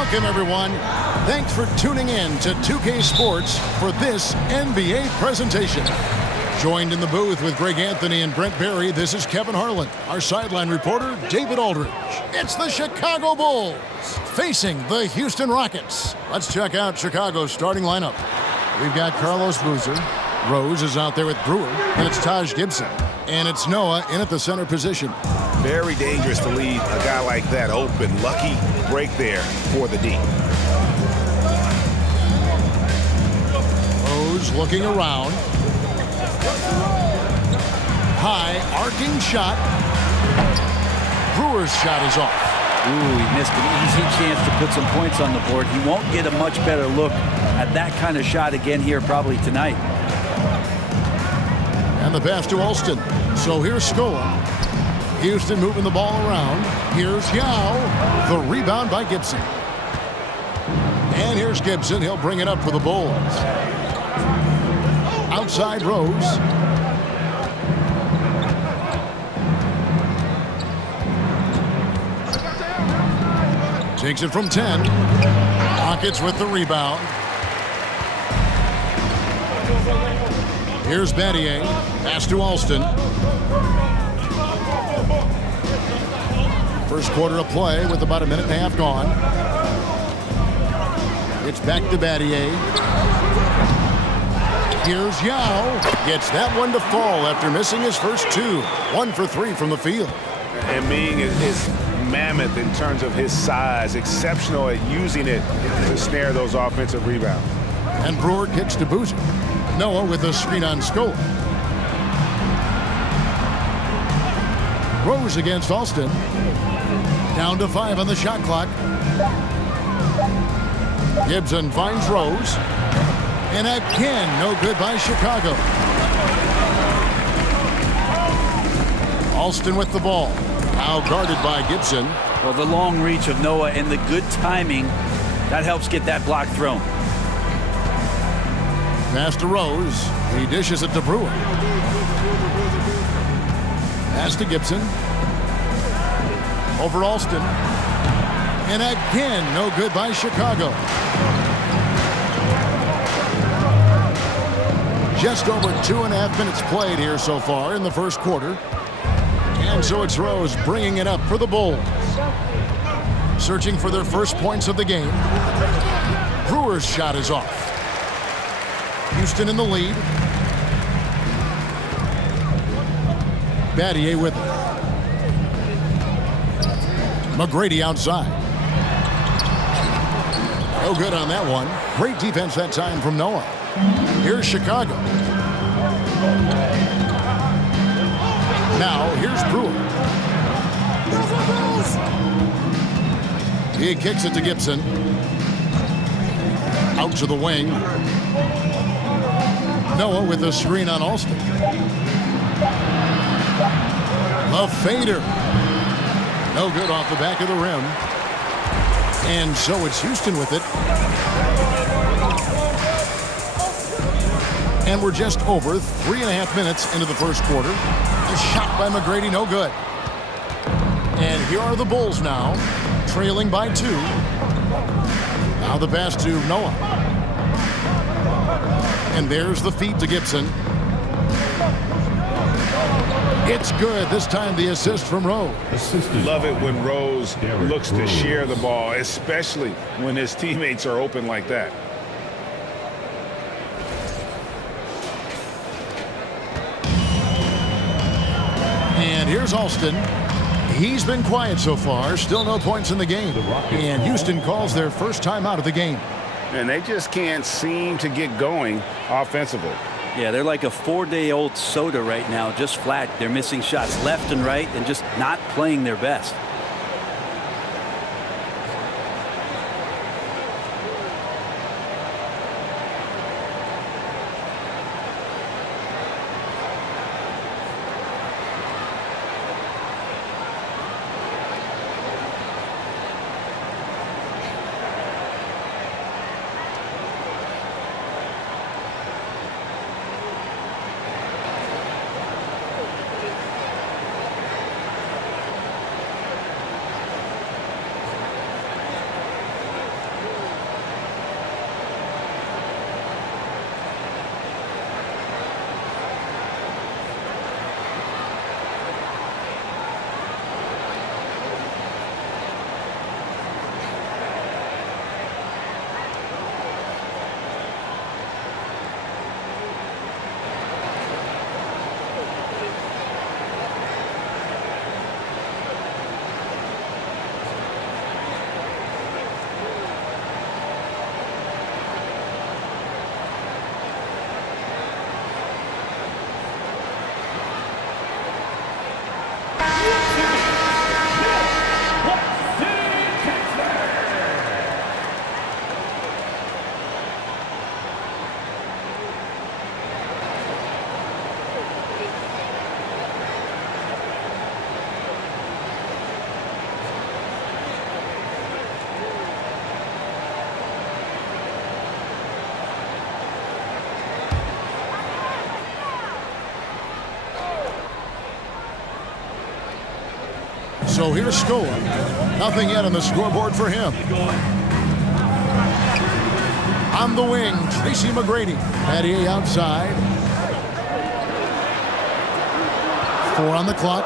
Welcome, everyone. Thanks for tuning in to 2K Sports for this NBA presentation. Joined in the booth with Greg Anthony and Brent Barry, this is Kevin Harlan. Our sideline reporter, David Aldridge. It's the Chicago Bulls facing the Houston Rockets. Let's check out Chicago's starting lineup. We've got Carlos Boozer. Rose is out there with Brewer. And it's Taj Gibson. And it's Noah in at the center position. Very dangerous to leave a guy like that open. Lucky break there for the D. Rose looking around. High, arcing shot. Brewer's shot is off. Ooh, he missed an easy chance to put some points on the board. He won't get a much better look at that kind of shot again here probably tonight. And the pass to Alston. So here's Scola. Houston moving the ball around. Here's Yao. The rebound by Gibson. And here's Gibson. He'll bring it up for the Bulls. Outside Rose. Takes it from 10. Rockets with the rebound. Here's Battier. Pass to Alston. First quarter of play with about a minute and a half gone. It's back to Battier. Here's Yao. Gets that one to fall after missing his first two. 1 for 3 from the field. And Ming is mammoth in terms of his size. Exceptional at using it to snare those offensive rebounds. And Brewer kicks to Boozer. Noah with a screen on Scola. Rose against Alston. Down to 5 on the shot clock. Gibson finds Rose. And again, no good by Chicago. Alston with the ball. Now guarded by Gibson. Well, the long reach of Noah and the good timing, that helps get that block thrown. Pass to Rose. He dishes it to Brewer. Pass to Gibson. Over Alston. And again, no good by Chicago. Just over 2.5 minutes played here so far in the first quarter. And so it's Rose bringing it up for the Bulls. Searching for their first points of the game. Brewer's shot is off. Houston in the lead. Battier with it. McGrady outside. No good on that one. Great defense that time from Noah. Here's Chicago. Now, here's Brewer. He kicks it to Gibson. Out to the wing. Noah with a screen on Alston. The fader. No good off the back of the rim. And so it's Houston with it. And we're just over 3.5 minutes into the first quarter. A shot by McGrady, no good. And here are the Bulls now, trailing by 2. Now the pass to Noah. And there's the feed to Gibson. It's good. This time the assist from Rose. Love it when Rose looks to share the ball, especially when his teammates are open like that. And here's Alston. He's been quiet so far. Still no points in the game. And Houston calls their first time out of the game. And they just can't seem to get going offensively. Yeah, they're like a 4-day-old soda right now, just flat. They're missing shots left and right and just not playing their best. so here's Scola. Nothing yet on the scoreboard for him. On the wing, Tracy McGrady. Patty outside. 4 on the clock.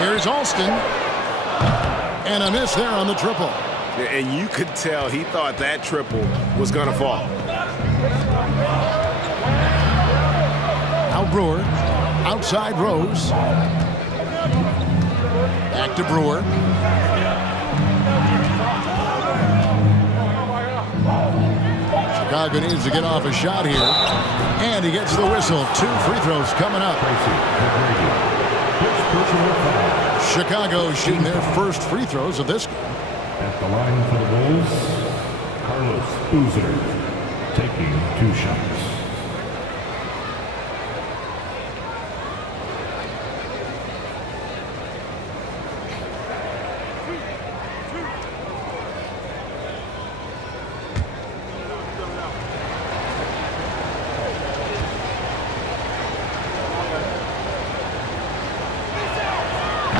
Here's Alston. And a miss there on the triple. And you could tell he thought that triple was going to fall. Now Brewer. Outside Rose. Back to Brewer. Chicago needs to get off a shot here. And he gets the whistle. 2 free throws coming up. Chicago shooting their first free throws of this game. At the line for the Bulls, Carlos Boozer taking 2 shots.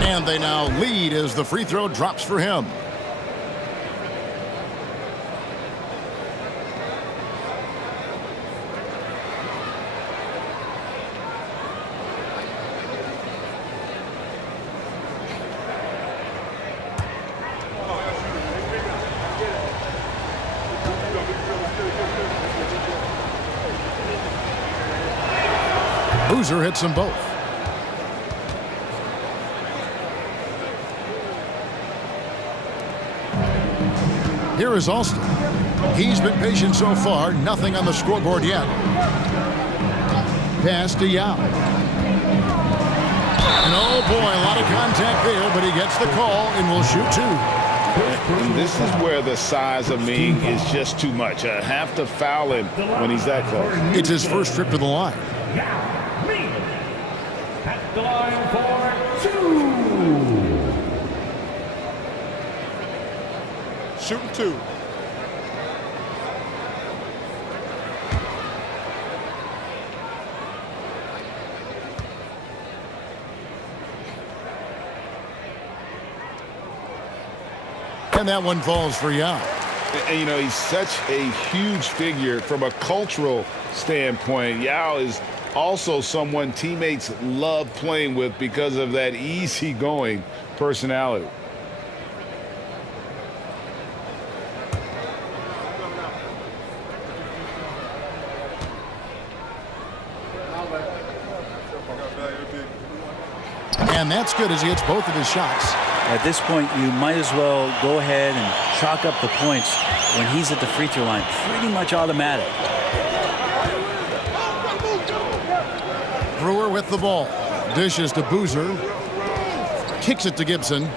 And they now lead as the free throw drops for him. Boozer hits them both. Here is Alston. He's been patient so far. Nothing on the scoreboard yet. Pass to Yao. And oh boy, a lot of contact there, but he gets the call and will shoot 2. And this is where the size of Ming is just too much. I have to foul him when he's that close. It's his first trip to the line. Yao Ming at the line for 2. Shooting 2. And that one falls for Yao. And you know, he's such a huge figure from a cultural standpoint. Yao is also someone teammates love playing with because of that easygoing personality. And that's good as he hits both of his shots. At this point, you might as well go ahead and chalk up the points when he's at the free throw line. Pretty much automatic. Brewer with the ball. Dishes to Boozer. Kicks it to Gibson.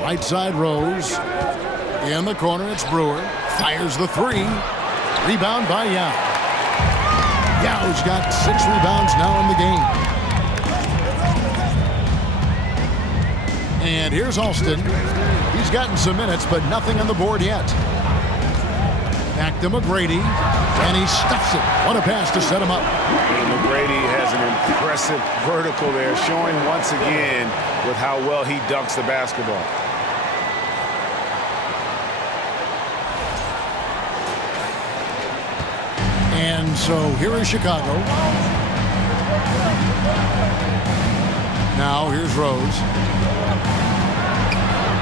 Right side Rose. In the corner, it's Brewer. Fires the 3. Rebound by Yao. Yao's got 6 rebounds now in the game. And here's Alston. He's gotten some minutes, but nothing on the board yet. Back to McGrady, and he stuffs it. What a pass to set him up. And McGrady has an impressive vertical there, showing once again with how well he dunks the basketball. And so here is Chicago. Now here's Rose.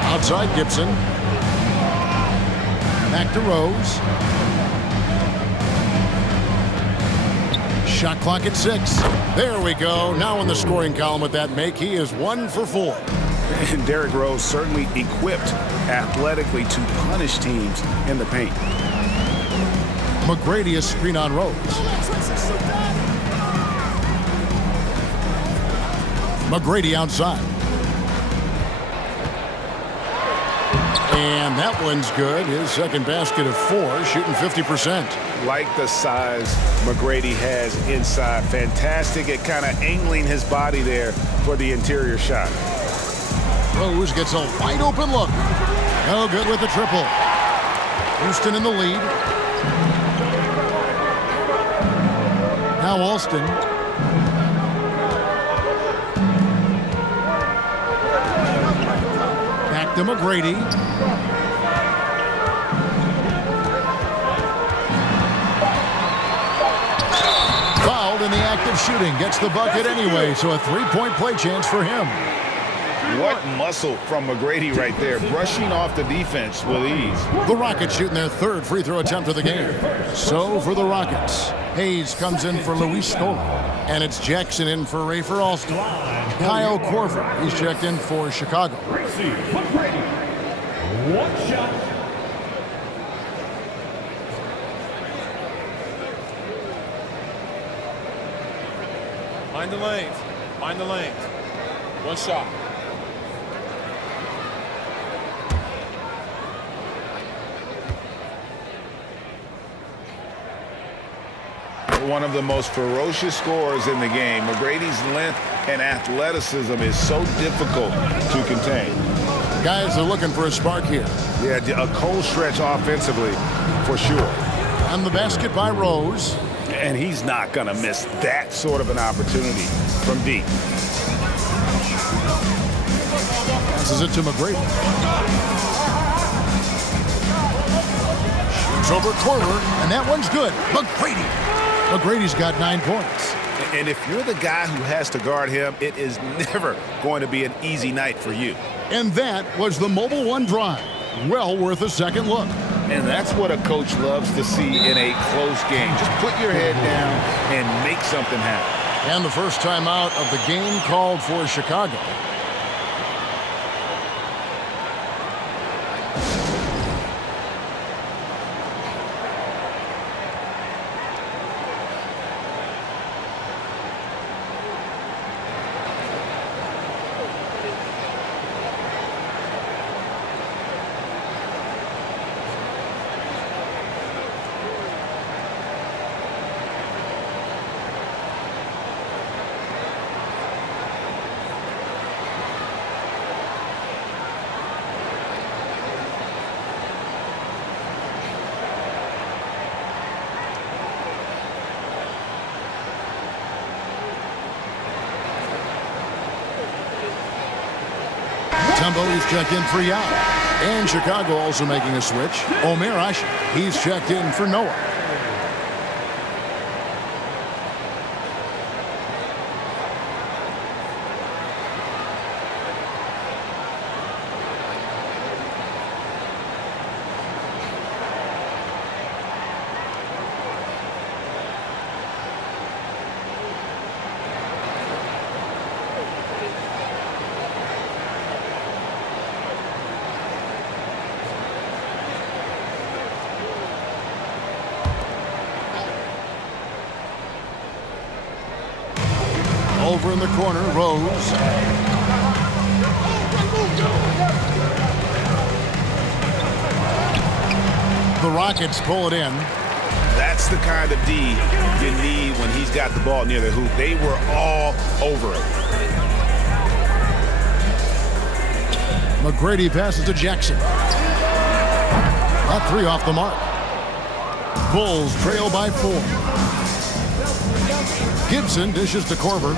Outside Gibson. Back to Rose. Shot clock at 6. There we go. Now in the scoring column with that make, he is 1 for 4. And Derrick Rose certainly equipped athletically to punish teams in the paint. McGrady is screen on Rose. McGrady outside. And that one's good. His second basket of 4, shooting 50%. Like the size McGrady has inside. Fantastic at kind of angling his body there for the interior shot. Rose gets a wide open look. No good with the triple. Houston in the lead. Now Alston. to McGrady. Fouled in the act of shooting. Gets the bucket anyway, so a three-point play chance for him. What muscle from McGrady right there, brushing off the defense with ease. The Rockets shooting their third free throw attempt of the game. So for the Rockets, Hayes comes in for Luis Scola. And it's Jackson in for Rafer Alston. Kyle Korver, he's checked in for Chicago. One shot. Find the lanes. Find the lanes. One shot. One of the most ferocious scorers in the game. McGrady's length and athleticism is so difficult to contain. Guys are looking for a spark here. Yeah, a cold stretch offensively for sure. And the basket by Rose. And he's not going to miss that sort of an opportunity from deep. Passes it to McGrady. Shoots over Korver, and that one's good. McGrady. McGrady's got 9 points. And if you're the guy who has to guard him, it is never going to be an easy night for you. And that was the Mobile One drive. Well worth a second look. And that's what a coach loves to see in a close game. Just put your head down and make something happen. And the first timeout of the game called for Chicago. Mutombo, he's checked in for Yao. And Chicago also making a switch. Omer Ashe, he's checked in for Noah. Over in the corner, Rose. The Rockets pull it in. That's the kind of D you need when he's got the ball near the hoop. They were all over it. McGrady passes to Jackson. That three off the mark. Bulls trail by 4. Gibson dishes to Korver,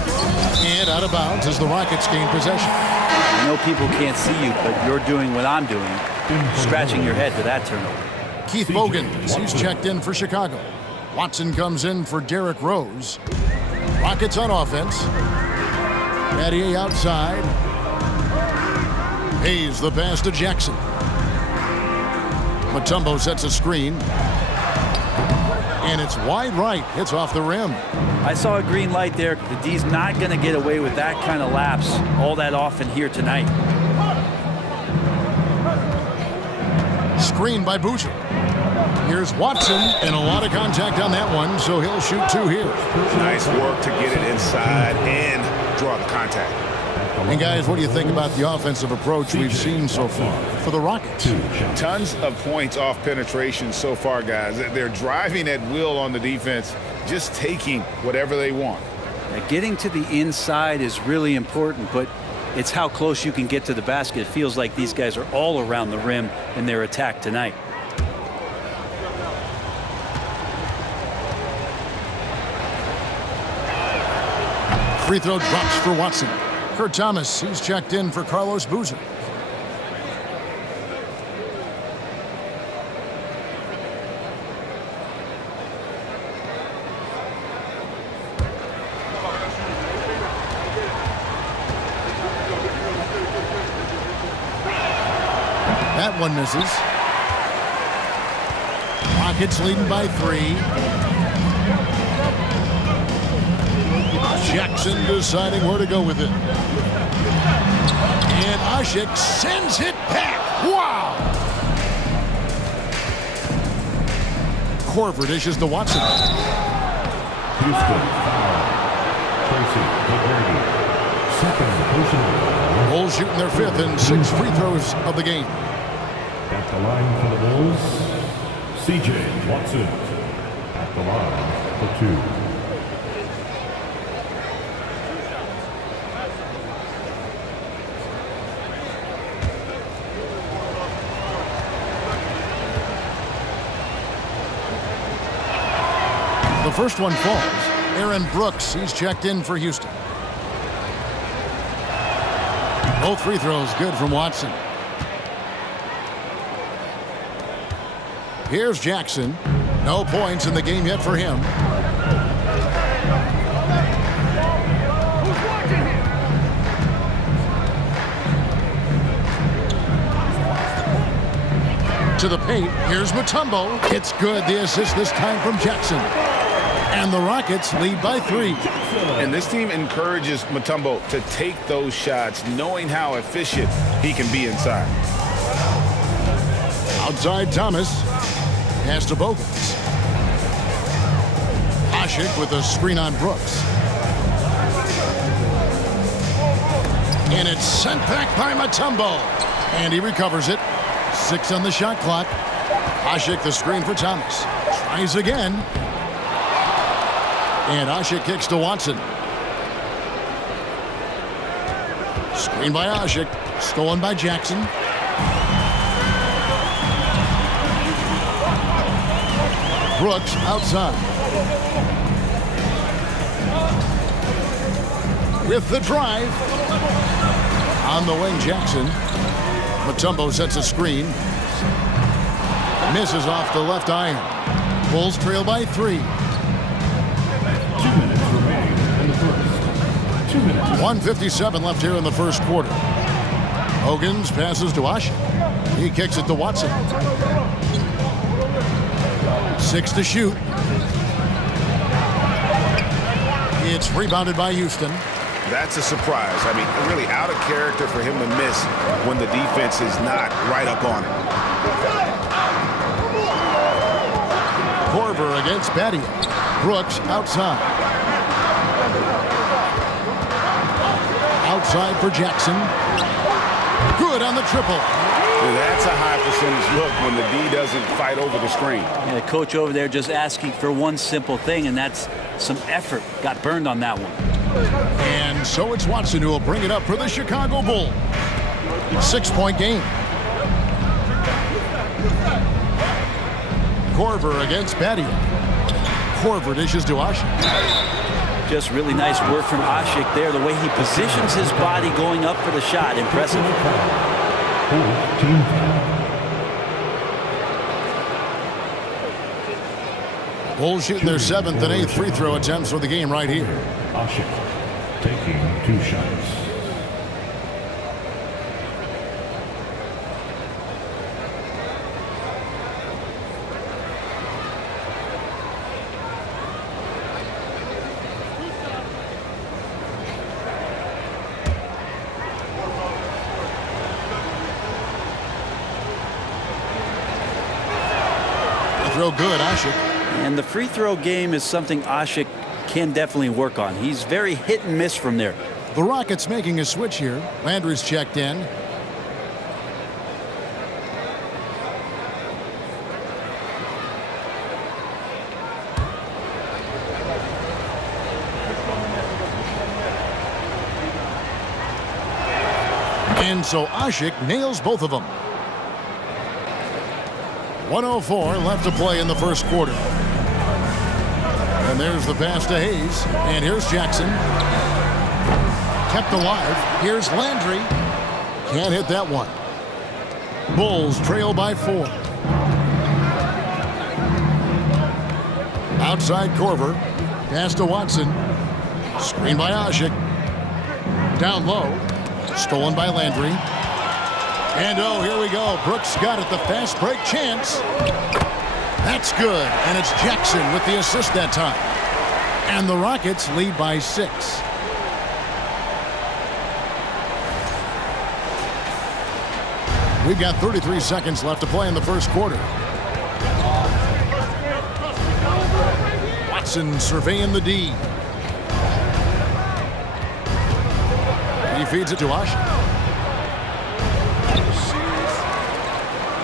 and out of bounds as the Rockets gain possession. I know people can't see you, but you're doing what I'm doing, scratching your head to that turnover. Keith Bogans, he's checked in for Chicago. Watson comes in for Derrick Rose. Rockets on offense. Battier outside. Hayes the pass to Jackson. Mutombo sets a screen. And it's wide right. Hits off the rim. I saw a green light there. The D's not going to get away with that kind of lapse all that often here tonight. Screen by Boozer. Here's Watson, and a lot of contact on that one, so he'll shoot 2 here. Nice work to get it inside and draw the contact. And guys, what do you think about the offensive approach we've seen so far for the Rockets? Tons of points off penetration so far, guys. They're driving at will on the defense, just taking whatever they want. Now, getting to the inside is really important, but it's how close you can get to the basket. It feels like these guys are all around the rim in their attack tonight. Free throw drops for Watson. Kurt Thomas, he's checked in for Carlos Boozer. That one misses. Rockets leading by 3. Jackson deciding where to go with it. And Asik sends it back. Wow! Korver dishes to Watson. Houston foul. Tracy McGrady. Second personal foul. Bulls shooting their 5th and 6 free throws of the game. At the line for the Bulls, C.J. Watson. At the line for 2. The first one falls. Aaron Brooks, he's checked in for Houston. Both free throws good from Watson. Here's Jackson. No points in the game yet for him. To the paint. Here's Mutombo. It's good. The assist this time from Jackson. And the Rockets lead by 3. And this team encourages Mutombo to take those shots, knowing how efficient he can be inside. Outside Thomas. Pass to Bogans. Asik with a screen on Brooks. And it's sent back by Mutombo. And he recovers it. 6 on the shot clock. Asik the screen for Thomas. Tries again. And Asik kicks to Watson. Screen by Asik. Stolen by Jackson. Brooks outside. With the drive. On the wing, Jackson. Mutombo sets a screen. Misses off the left iron. Bulls trail by 3. 2 minutes remaining in the first. 2 minutes. 1:57 left here in the first quarter. Bogans passes to Asik. He kicks it to Watson. 6 to shoot. It's rebounded by Houston. That's a surprise. I mean, really out of character for him to miss when the defense is not right up on it. Korver against Badia. Brooks outside. Outside for Jackson. Good on the triple. That's a high percentage look when the D doesn't fight over the screen. Yeah, the coach over there just asking for one simple thing, and that's some effort. Got burned on that one. And so it's Watson who will bring it up for the Chicago Bulls. 6-point game. Korver against Badia. Korver dishes to Asik. Just really nice work from Asik there. The way he positions his body going up for the shot. Impressive. Team foul. Bulls shooting their 7th and 8th free throw attempts for the game right here. Asik taking 2 shots. Throw good, Asik. And the free throw game is something Asik can definitely work on. He's very hit and miss from there. The Rockets making a switch here. Landry's checked in. And so Asik nails both of them. 1:04 left to play in the first quarter. And there's the pass to Hayes. And here's Jackson. Kept alive. Here's Landry. Can't hit that one. Bulls trail by 4. Outside Korver. Pass to Watson. Screen by Asik. Down low. Stolen by Landry. And oh, here we go. Brooks got it. The fast break chance. That's good. And it's Jackson with the assist that time. And the Rockets lead by 6. We've got 33 seconds left to play in the first quarter. Watson surveying the D. He feeds it to Asha.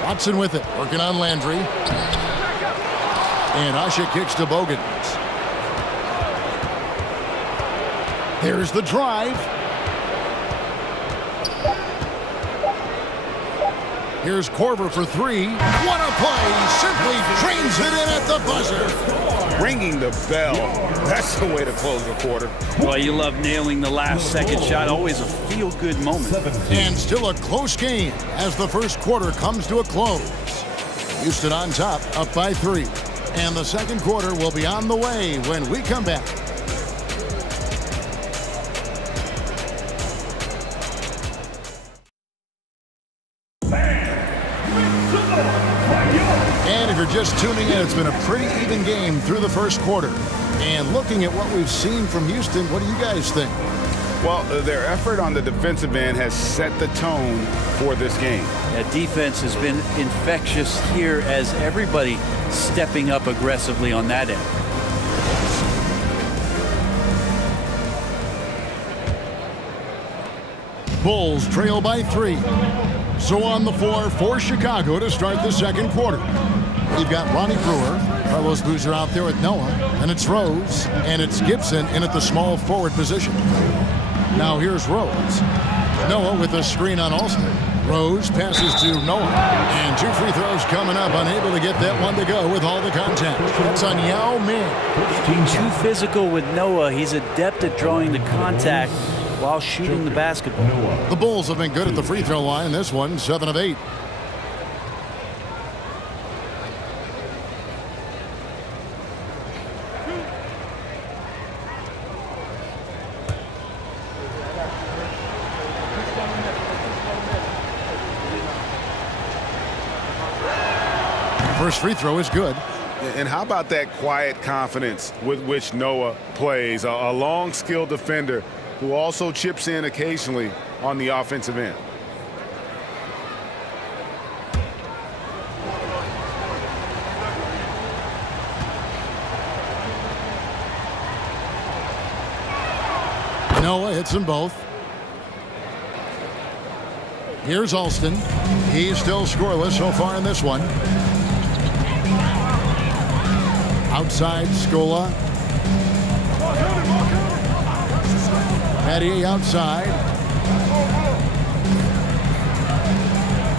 Watson with it, working on Landry. And Asha kicks to Bogans. There's the drive. Here's Korver for 3. What a play! Simply trains it in at the buzzer. Ringing the bell. That's the way to close the quarter. Well, you love nailing the last second shot. Always a feel-good moment. And still a close game as the first quarter comes to a close. Houston on top, up by 3. And the second quarter will be on the way when we come back. And if you're just tuning in, it's been a pretty even game through the first quarter. And looking at what we've seen from Houston, what do you guys think? Well, their effort on the defensive end has set the tone for this game. That defense has been infectious here as everybody stepping up aggressively on that end. Bulls trail by 3. So on the floor for Chicago to start the second quarter. We've got Ronnie Brewer, Carlos Boozer out there with Noah, and it's Rose, and it's Gibson in at the small forward position. Now here's Rose. Noah with a screen on Alston. Rose passes to Noah, and 2 free throws coming up, unable to get that one to go with all the contact. That's on Yao Ming. Too physical with Noah. He's adept at drawing the contact while shooting the basketball. The Bulls have been good at the free throw line. This one, 7 of 8. First free throw is good. And how about that quiet confidence with which Noah plays? A long, skilled defender who also chips in occasionally on the offensive end. Noah hits them both. Here's Alston. He's still scoreless so far in this one. Outside, Scola. Patty outside.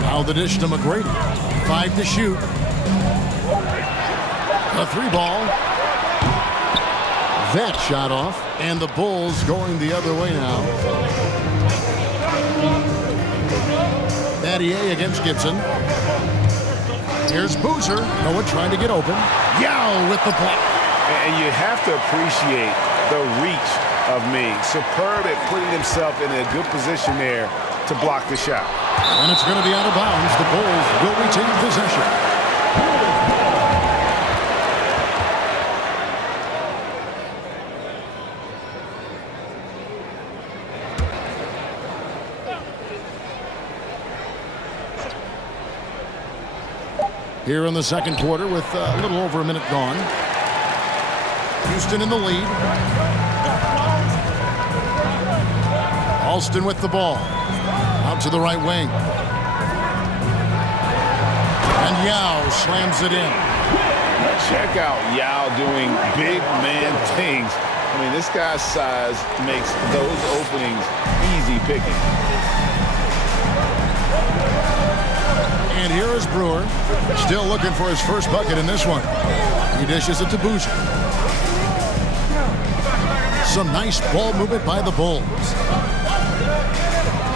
Now the dish to McGrady. 5 to shoot. A 3-ball. That shot off. And the Bulls going the other way now. Battier against Gibson. Here's Boozer. Noah trying to get open. Yao with the block. And you have to appreciate the reach of Ming. Superb at putting himself in a good position there to block the shot. And it's going to be out of bounds. The Bulls will retain possession. Here in the second quarter with a little over a minute gone. Houston in the lead. Alston with the ball. Out to the right wing. And Yao slams it in. Check out Yao doing big man things. I mean, this guy's size makes those openings easy picking. And here is Brewer, still looking for his first bucket in this one. He dishes it to Boozer. Some nice ball movement by the Bulls.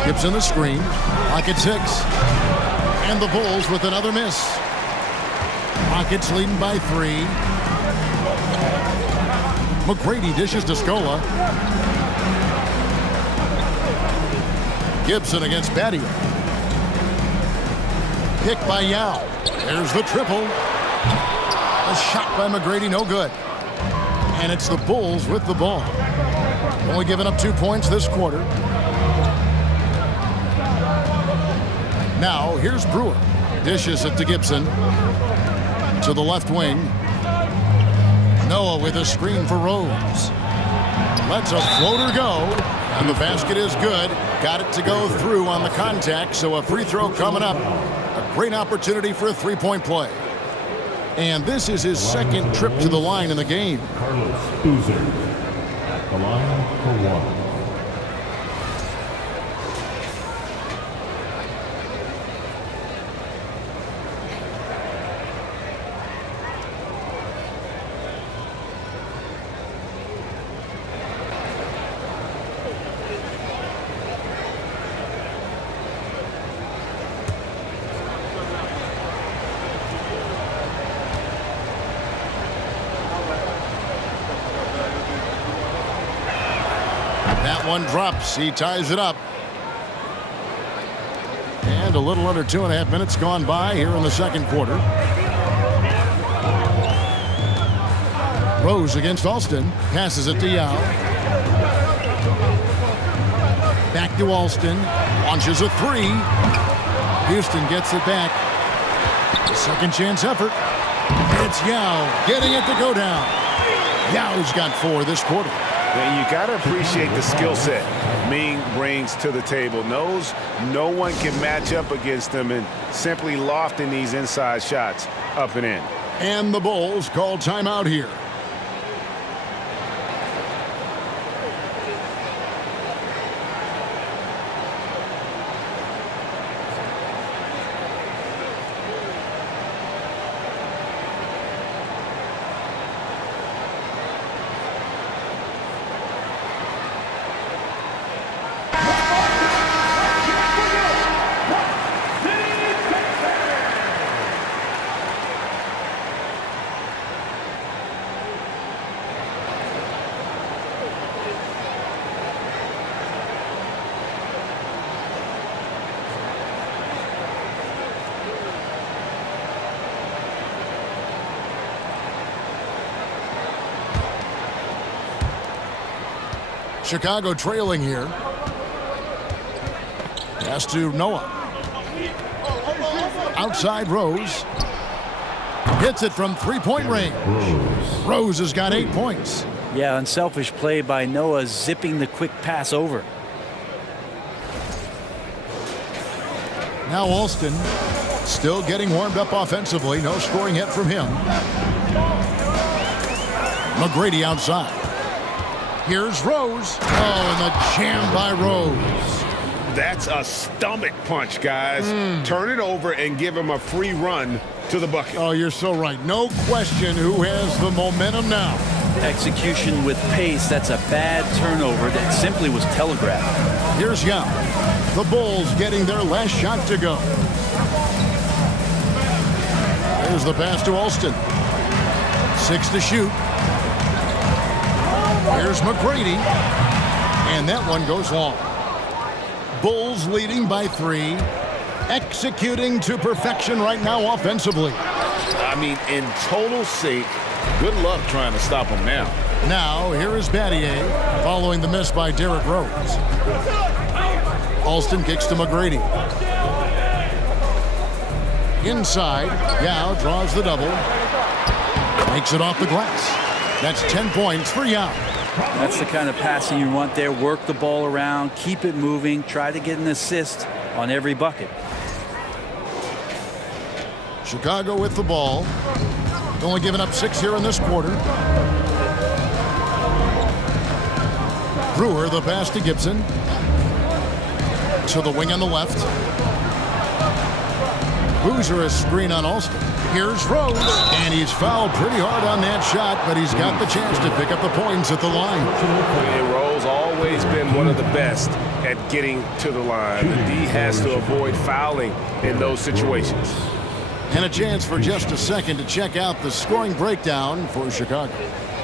Gibson the screen. Rockets 6. And the Bulls with another miss. Rockets leading by 3. McGrady dishes to Scola. Gibson against Battier. pick by Yao. There's the triple. A shot by McGrady, no good. And it's the Bulls with the ball. Only giving up 2 points this quarter. Now, here's Brewer. Dishes it to Gibson. To the left wing. Noah with a screen for Rose. Lets a floater go. And the basket is good. Got it to go through on the contact, so a free throw coming up. A great opportunity for a three-point play. And this is his second trip to the line in the game. Carlos Boozer at the line for one. That one drops. He ties it up. And a little under 2.5 minutes gone by here in the second quarter. Rose against Alston. Passes it to Yao. Back to Alston. Launches a three. Houston gets it back. Second chance effort. It's Yao getting it to go down. Yao's got 4 this quarter. And you got to appreciate the skill set Ming brings to the table. Knows no one can match up against him and simply lofting these inside shots up and in. And the Bulls call timeout here. Chicago trailing here. Pass to Noah. Outside Rose. Hits it from three-point range. Rose has got 8 points. Yeah, unselfish play by Noah, zipping the quick pass over. Now Alston still getting warmed up offensively. No scoring hit from him. McGrady outside. Here's Rose. Oh, and the jam by Rose. That's a stomach punch, guys. Turn it over and give him a free run to the bucket. Oh, you're so right. No question who has the momentum now. Execution with pace. That's a bad turnover that simply was telegraphed. Here's Yao. The Bulls getting their last shot to go. There's the pass to Alston. 6 to shoot. Here's McGrady. And that one goes long. Bulls leading by 3. Executing to perfection right now offensively. I mean, in total sync. Good luck trying to stop him now. Now, here is Battier following the miss by Derrick Rose. Alston kicks to McGrady. Inside, Yao draws the double. Makes it off the glass. That's 10 points for Yao. That's the kind of passing you want there. Work the ball around, keep it moving, try to get an assist on every bucket. Chicago with the ball. Only giving up 6 here in this quarter. Brewer, the pass to Gibson. To the wing on the left. Boozer a screen on Alston. Here's Rose. And he's fouled pretty hard on that shot, but he's got the chance to pick up the points at the line. And Rose always been one of the best at getting to the line. The D has to avoid fouling in those situations. And a chance for just a second to check out the scoring breakdown for Chicago.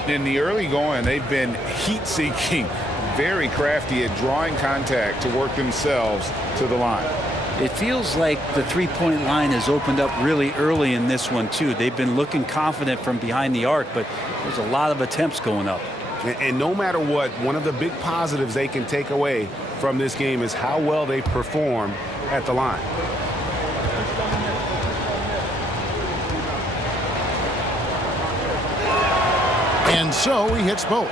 In the early going, they've been heat-seeking, very crafty at drawing contact to work themselves to the line. It feels like the three-point line has opened up really early in this one, too. They've been looking confident from behind the arc, but there's a lot of attempts going up. And no matter what, one of the big positives they can take away from this game is how well they perform at the line. And so he hits both.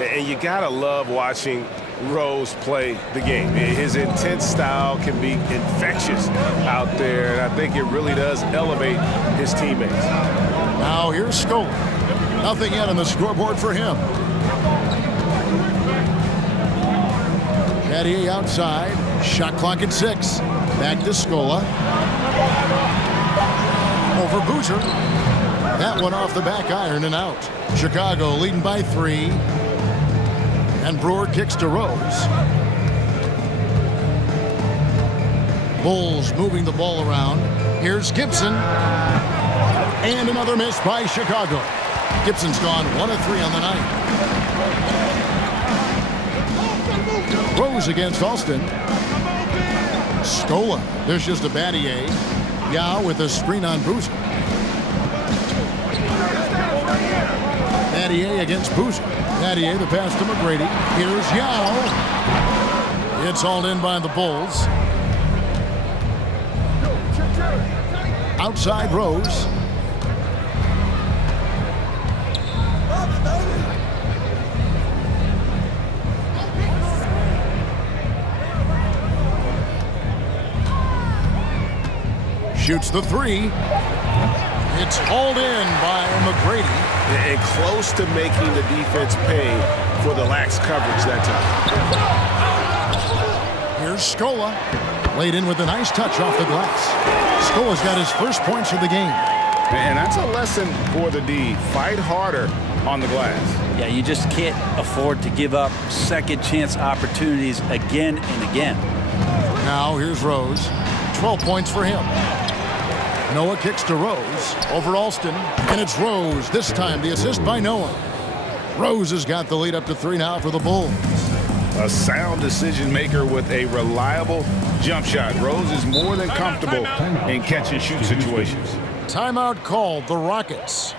And you gotta love watching Rose play the game. His intense style can be infectious out there, and I think it really does elevate his teammates. Now here's Scola. Nothing yet on the scoreboard for him. Battier outside. Shot clock at 6. Back to Scola. Over Boozer. That one off the back iron and out. Chicago leading by 3. And Brewer kicks to Rose. Bulls moving the ball around. Here's Gibson. And another miss by Chicago. Gibson's gone 1 of 3 on the night. Rose against Alston. Scola. There's just a Battier. Yao with a screen on Boozer. Battier against Boozer. Battier the pass to McGrady. Here's Yao. It's hauled in by the Bulls. Outside Rose. Shoots the 3. It's hauled in by McGrady. And close to making the defense pay for the lax coverage that time. Here's Scola. Laid in with a nice touch off the glass. Scola's got his first points of the game. And that's a lesson for the D. Fight harder on the glass. Yeah, you just can't afford to give up second chance opportunities again and again. Now here's Rose. 12 points for him. Noah kicks to Rose. Over Alston. And it's Rose. This time the assist by Noah. Rose has got the lead up to 3 now for the Bulls. A sound decision maker with a reliable jump shot. Rose is more than comfortable in catch and shoot situations. Timeout called, the Rockets.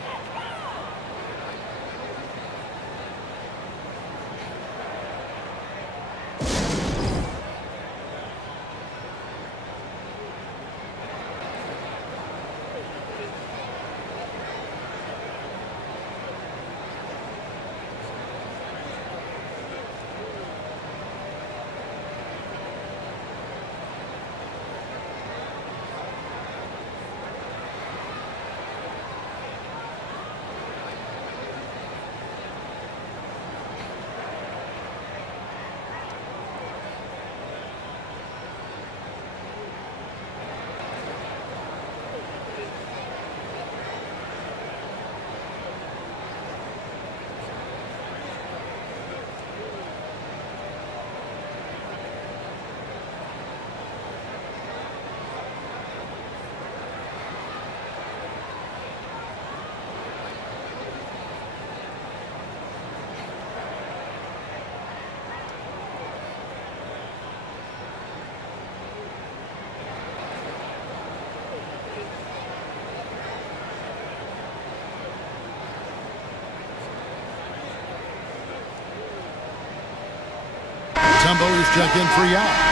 Tumbo is checked in for Yao.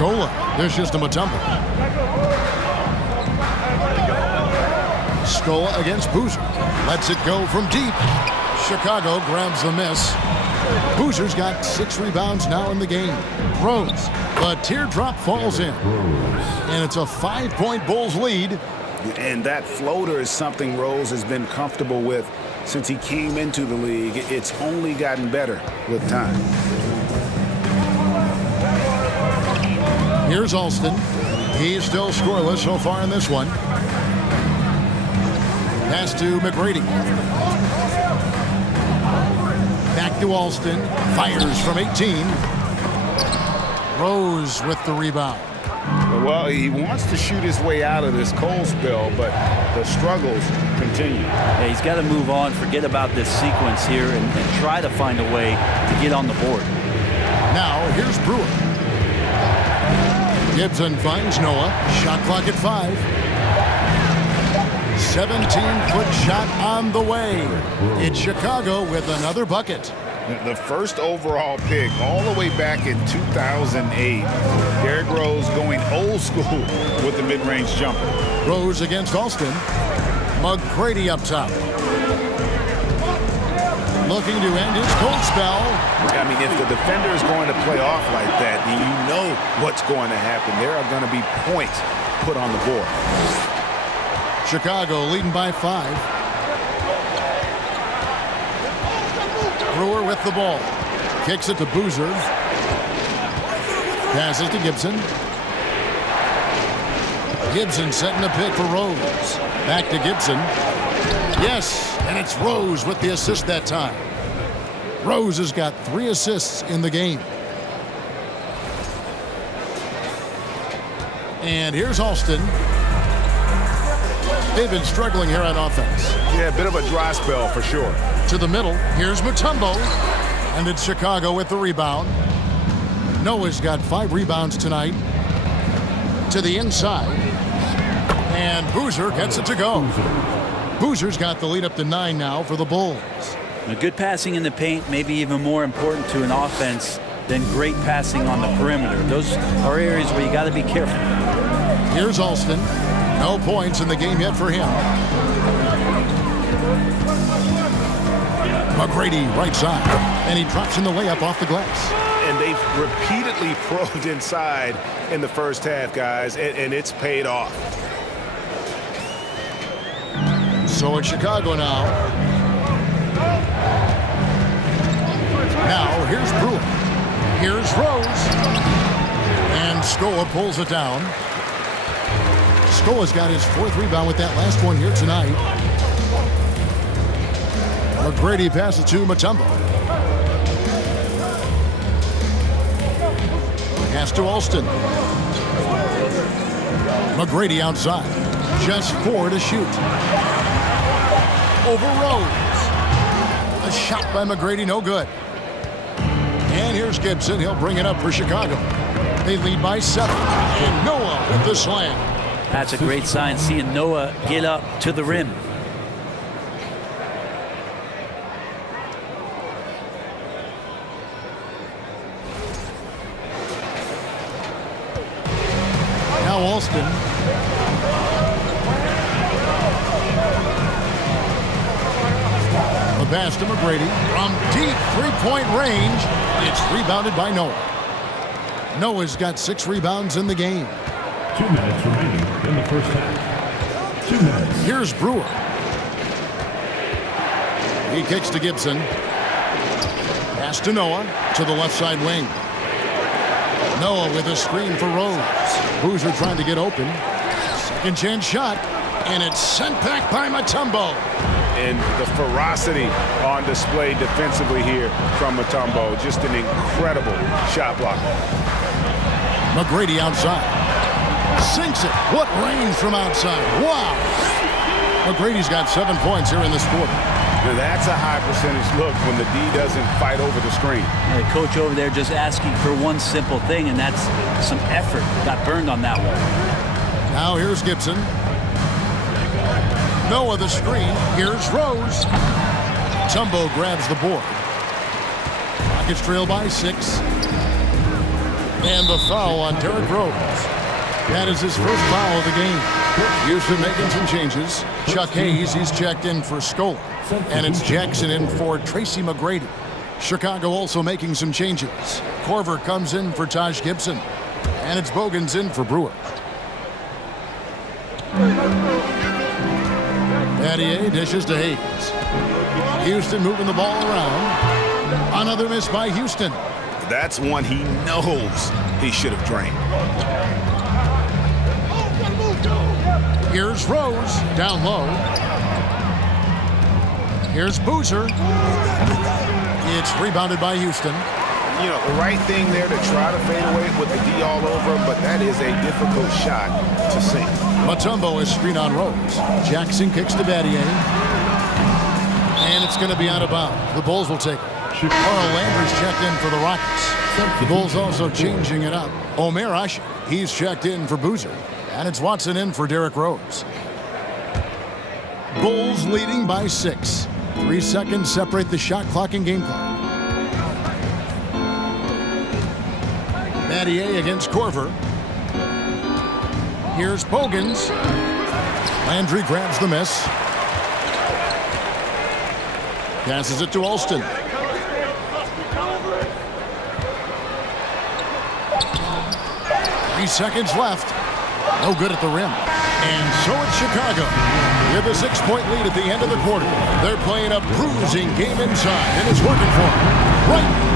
Scola. There's just a Mutombo. Scola against Boozer. Lets it go from deep. Chicago grabs the miss. Boozer's got 6 rebounds now in the game. Rose. The teardrop falls in. And it's a 5-point Bulls lead. And that floater is something Rose has been comfortable with since he came into the league. It's only gotten better with time. Here's Alston. He's still scoreless so far in this one. Pass to McGrady. Back to Alston. Fires from 18. Rose with the rebound. Well, he wants to shoot his way out of this cold spell, but the struggles continue. Yeah, he's got to move on, forget about this sequence here, and try to find a way to get on the board. Now, here's Brewer. Gibson finds Noah. Shot clock at 5. 17-foot shot on the way. It's Chicago with another bucket. The first overall pick all the way back in 2008. Derrick Rose going old school with the mid-range jumper. Rose against Alston. McGrady up top. Looking to end his cold spell. I mean, if the defender is going to play off like that, then you know what's going to happen. There are going to be points put on the board. Chicago leading by 5. Brewer with the ball. Kicks it to Boozer. Passes to Gibson. Gibson setting a pick for Rose. Back to Gibson. Yes, and it's Rose with the assist that time. Rose has got 3 assists in the game. And here's Alston. They've been struggling here on offense. Yeah, a bit of a dry spell for sure. To the middle, here's Mutombo. And it's Chicago with the rebound. Noah's got 5 rebounds tonight. To the inside. And Boozer gets it to go. Boozer's got the lead up to 9 now for the Bulls. Now, good passing in the paint may be even more important to an offense than great passing on the perimeter. Those are areas where you got to be careful. Here's Alston. No points in the game yet for him. McGrady right side. And he drops in the layup off the glass. And they've repeatedly probed inside in the first half, guys, and it's paid off. So it's Chicago now. Now here's Brewer. Here's Rose. And Scola pulls it down. Scola's got his 4th rebound with that last one here tonight. McGrady passes to Mutombo. Pass to Alston. McGrady outside. Just 4 to shoot. Over Rose. A shot by McGrady, no good. And here's Gibson. He'll bring it up for Chicago. They lead by 7. And Noah with the slam. That's a great sign, seeing Noah get up to the rim. Now Alston. The pass to McGrady from deep 3-point range. It's rebounded by Noah. Noah's got 6 rebounds in the game. 2 minutes remaining in the first half. 2 minutes. Here's Brewer. He kicks to Gibson. Pass to Noah to the left side wing. Noah with a screen for Rose. Boozer trying to get open. Second chance shot. And it's sent back by Mutombo. And the ferocity on display defensively here from Mutombo. Just an incredible shot blocker. McGrady outside. Sinks it. What range from outside. Wow. McGrady's got 7 points here in this quarter. Now that's a high percentage look when the D doesn't fight over the screen. The coach over there just asking for one simple thing, and that's some effort. Got burned on that one. Now here's Gibson. Noah the screen. Here's Rose. Tumbo grabs the board. Rockets trail by 6. And the foul on Derrick Rose. That is his first foul of the game. Houston making some changes. Chuck Hayes, he's checked in for Scola. And it's Jackson in for Tracy McGrady. Chicago also making some changes. Corver comes in for Taj Gibson. And it's Bogans in for Brewer. Battier dishes to Hayes. Houston moving the ball around. Another miss by Houston. That's one he knows he should have drained. Here's Rose, down low. Here's Boozer. It's rebounded by Houston. You know, the right thing there to try to fade away with the D all over him, but that is a difficult shot to sink. Mutombo is screen on Rose. Jackson kicks to Battier. And it's going to be out of bounds. The Bulls will take it. Carl Landry's checked in for the Rockets. The Bulls also changing it up. Omer Asher, he's checked in for Boozer. And it's Watson in for Derrick Rose. Bulls leading by 6. 3 seconds separate the shot clock and game clock. Battier against Korver. Here's Bogans. Landry grabs the miss. Passes it to Alston. Three seconds left. No good at the rim. And so it's Chicago. With a 6-point lead at the end of the quarter. They're playing a bruising game inside, and it's working for them. Right.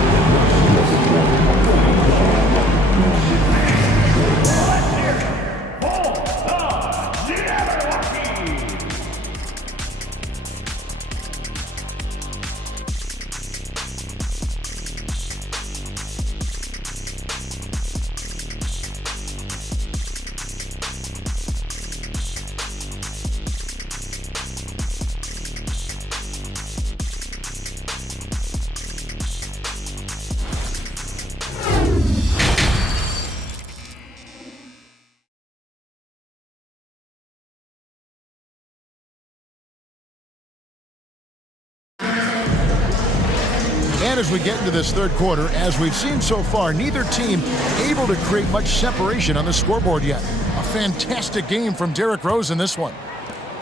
And as we get into this third quarter, as we've seen so far, neither team able to create much separation on the scoreboard yet. A fantastic game from Derrick Rose in this one.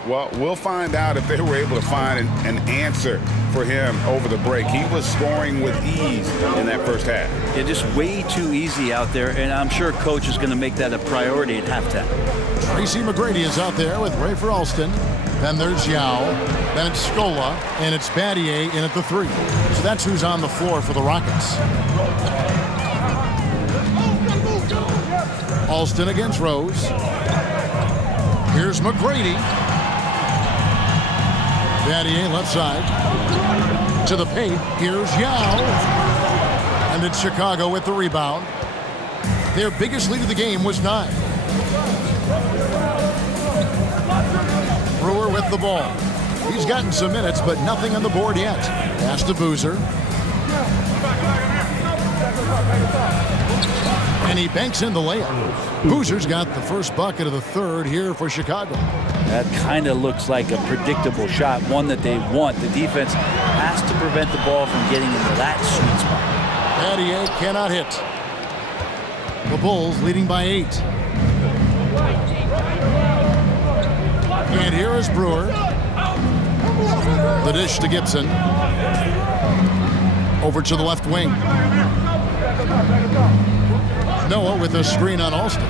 Well, we'll find out if they were able to find an answer for him over the break. He was scoring with ease in that first half. Yeah, just way too easy out there, and I'm sure Coach is going to make that a priority at halftime. Tracy McGrady is out there with Rafer Alston. Then there's Yao. Then it's Scola. And it's Battier in at the 3. So that's who's on the floor for the Rockets. Alston against Rose. Here's McGrady. Battier left side. To the paint. Here's Yao. And it's Chicago with the rebound. Their biggest lead of the game was 9. Brewer with the ball. He's gotten some minutes, but nothing on the board yet. Pass to Boozer. And he banks in the layup. Boozer's got the first bucket of the third here for Chicago. That kind of looks like a predictable shot, one that they want. The defense has to prevent the ball from getting into that sweet spot. Battier cannot hit. The Bulls leading by 8. And here is Brewer. The dish to Gibson. Over to the left wing. Noah with a screen on Alston.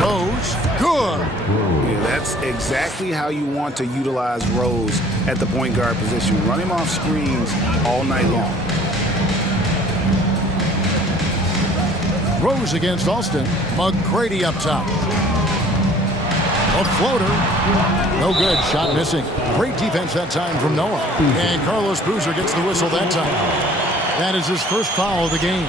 Rose, good. Yeah, that's exactly how you want to utilize Rose at the point guard position. Run him off screens all night long. Rose against Alston. McGrady up top. A floater. No good. Shot missing. Great defense that time from Noah. And Carlos Boozer gets the whistle that time. That is his first foul of the game.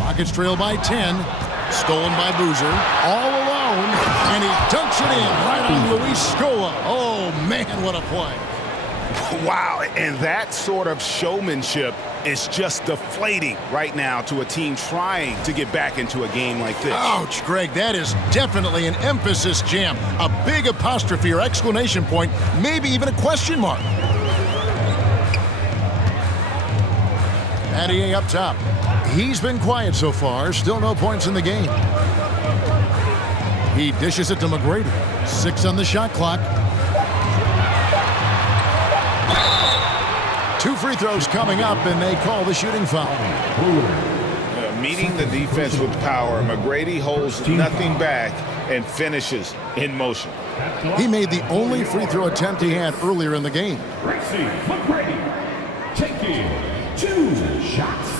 Rockets trail by 10. Stolen by Boozer. All alone. And he dunks it in right on Luis Scola. Oh, man, what a play. Wow, and that sort of showmanship is just deflating right now to a team trying to get back into a game like this. Ouch, Greg, that is definitely an emphasis jam. A big apostrophe or exclamation point, maybe even a question mark. Battier up top. He's been quiet so far, still no points in the game. He dishes it to McGrady. 6 on the shot clock. 2 free throws coming up, and they call the shooting foul. Meeting the defense with power, McGrady holds nothing back and finishes in motion. He made the only free throw attempt he had earlier in the game. Tracy McGrady taking 2 shots.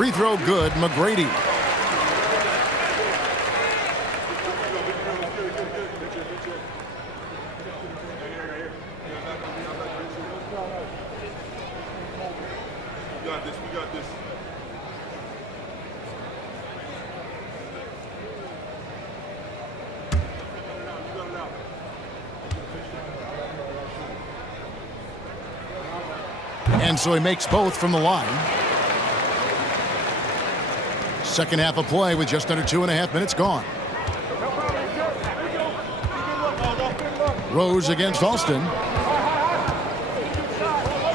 Free throw good, McGrady. We got this. And so he makes both from the line. Second half of play with just under 2.5 minutes gone. Rose against Alston.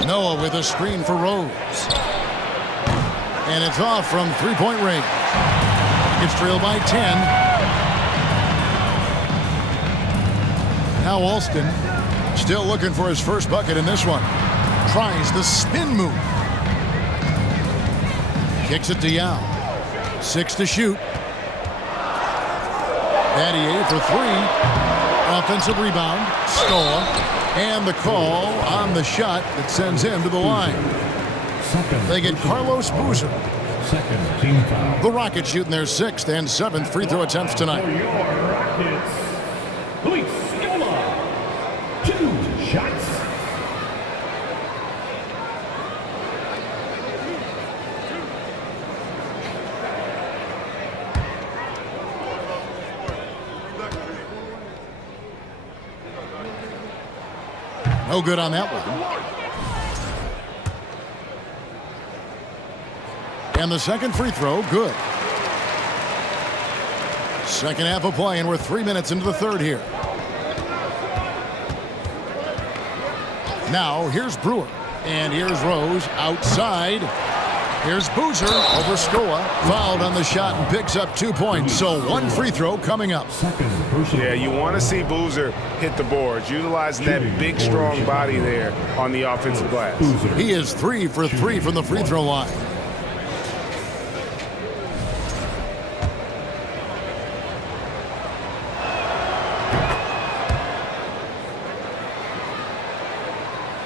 Noah with a screen for Rose. And it's off from three-point range. It's trailed by 10. Now Alston still looking for his first bucket in this one. Tries the spin move. Kicks it to Yao. 6 to shoot. Battier for 3. Offensive rebound. Score. And the call on the shot that sends him to the line. They get Carlos Boozer. Second team foul. The Rockets shooting their 6th and 7th free throw attempts tonight. For your Rockets, Luis Scola. 2 shots. No good on that one. And the second free throw, good. Second half of play, and we're 3 minutes into the third here. Now, here's Brewer. And here's Rose outside. Here's Boozer over Scola. Fouled on the shot and picks up 2 points. So 1 free throw coming up. Yeah, you want to see Boozer hit the boards, utilizing that big, strong body there on the offensive glass. He is 3 for 3 from the free throw line.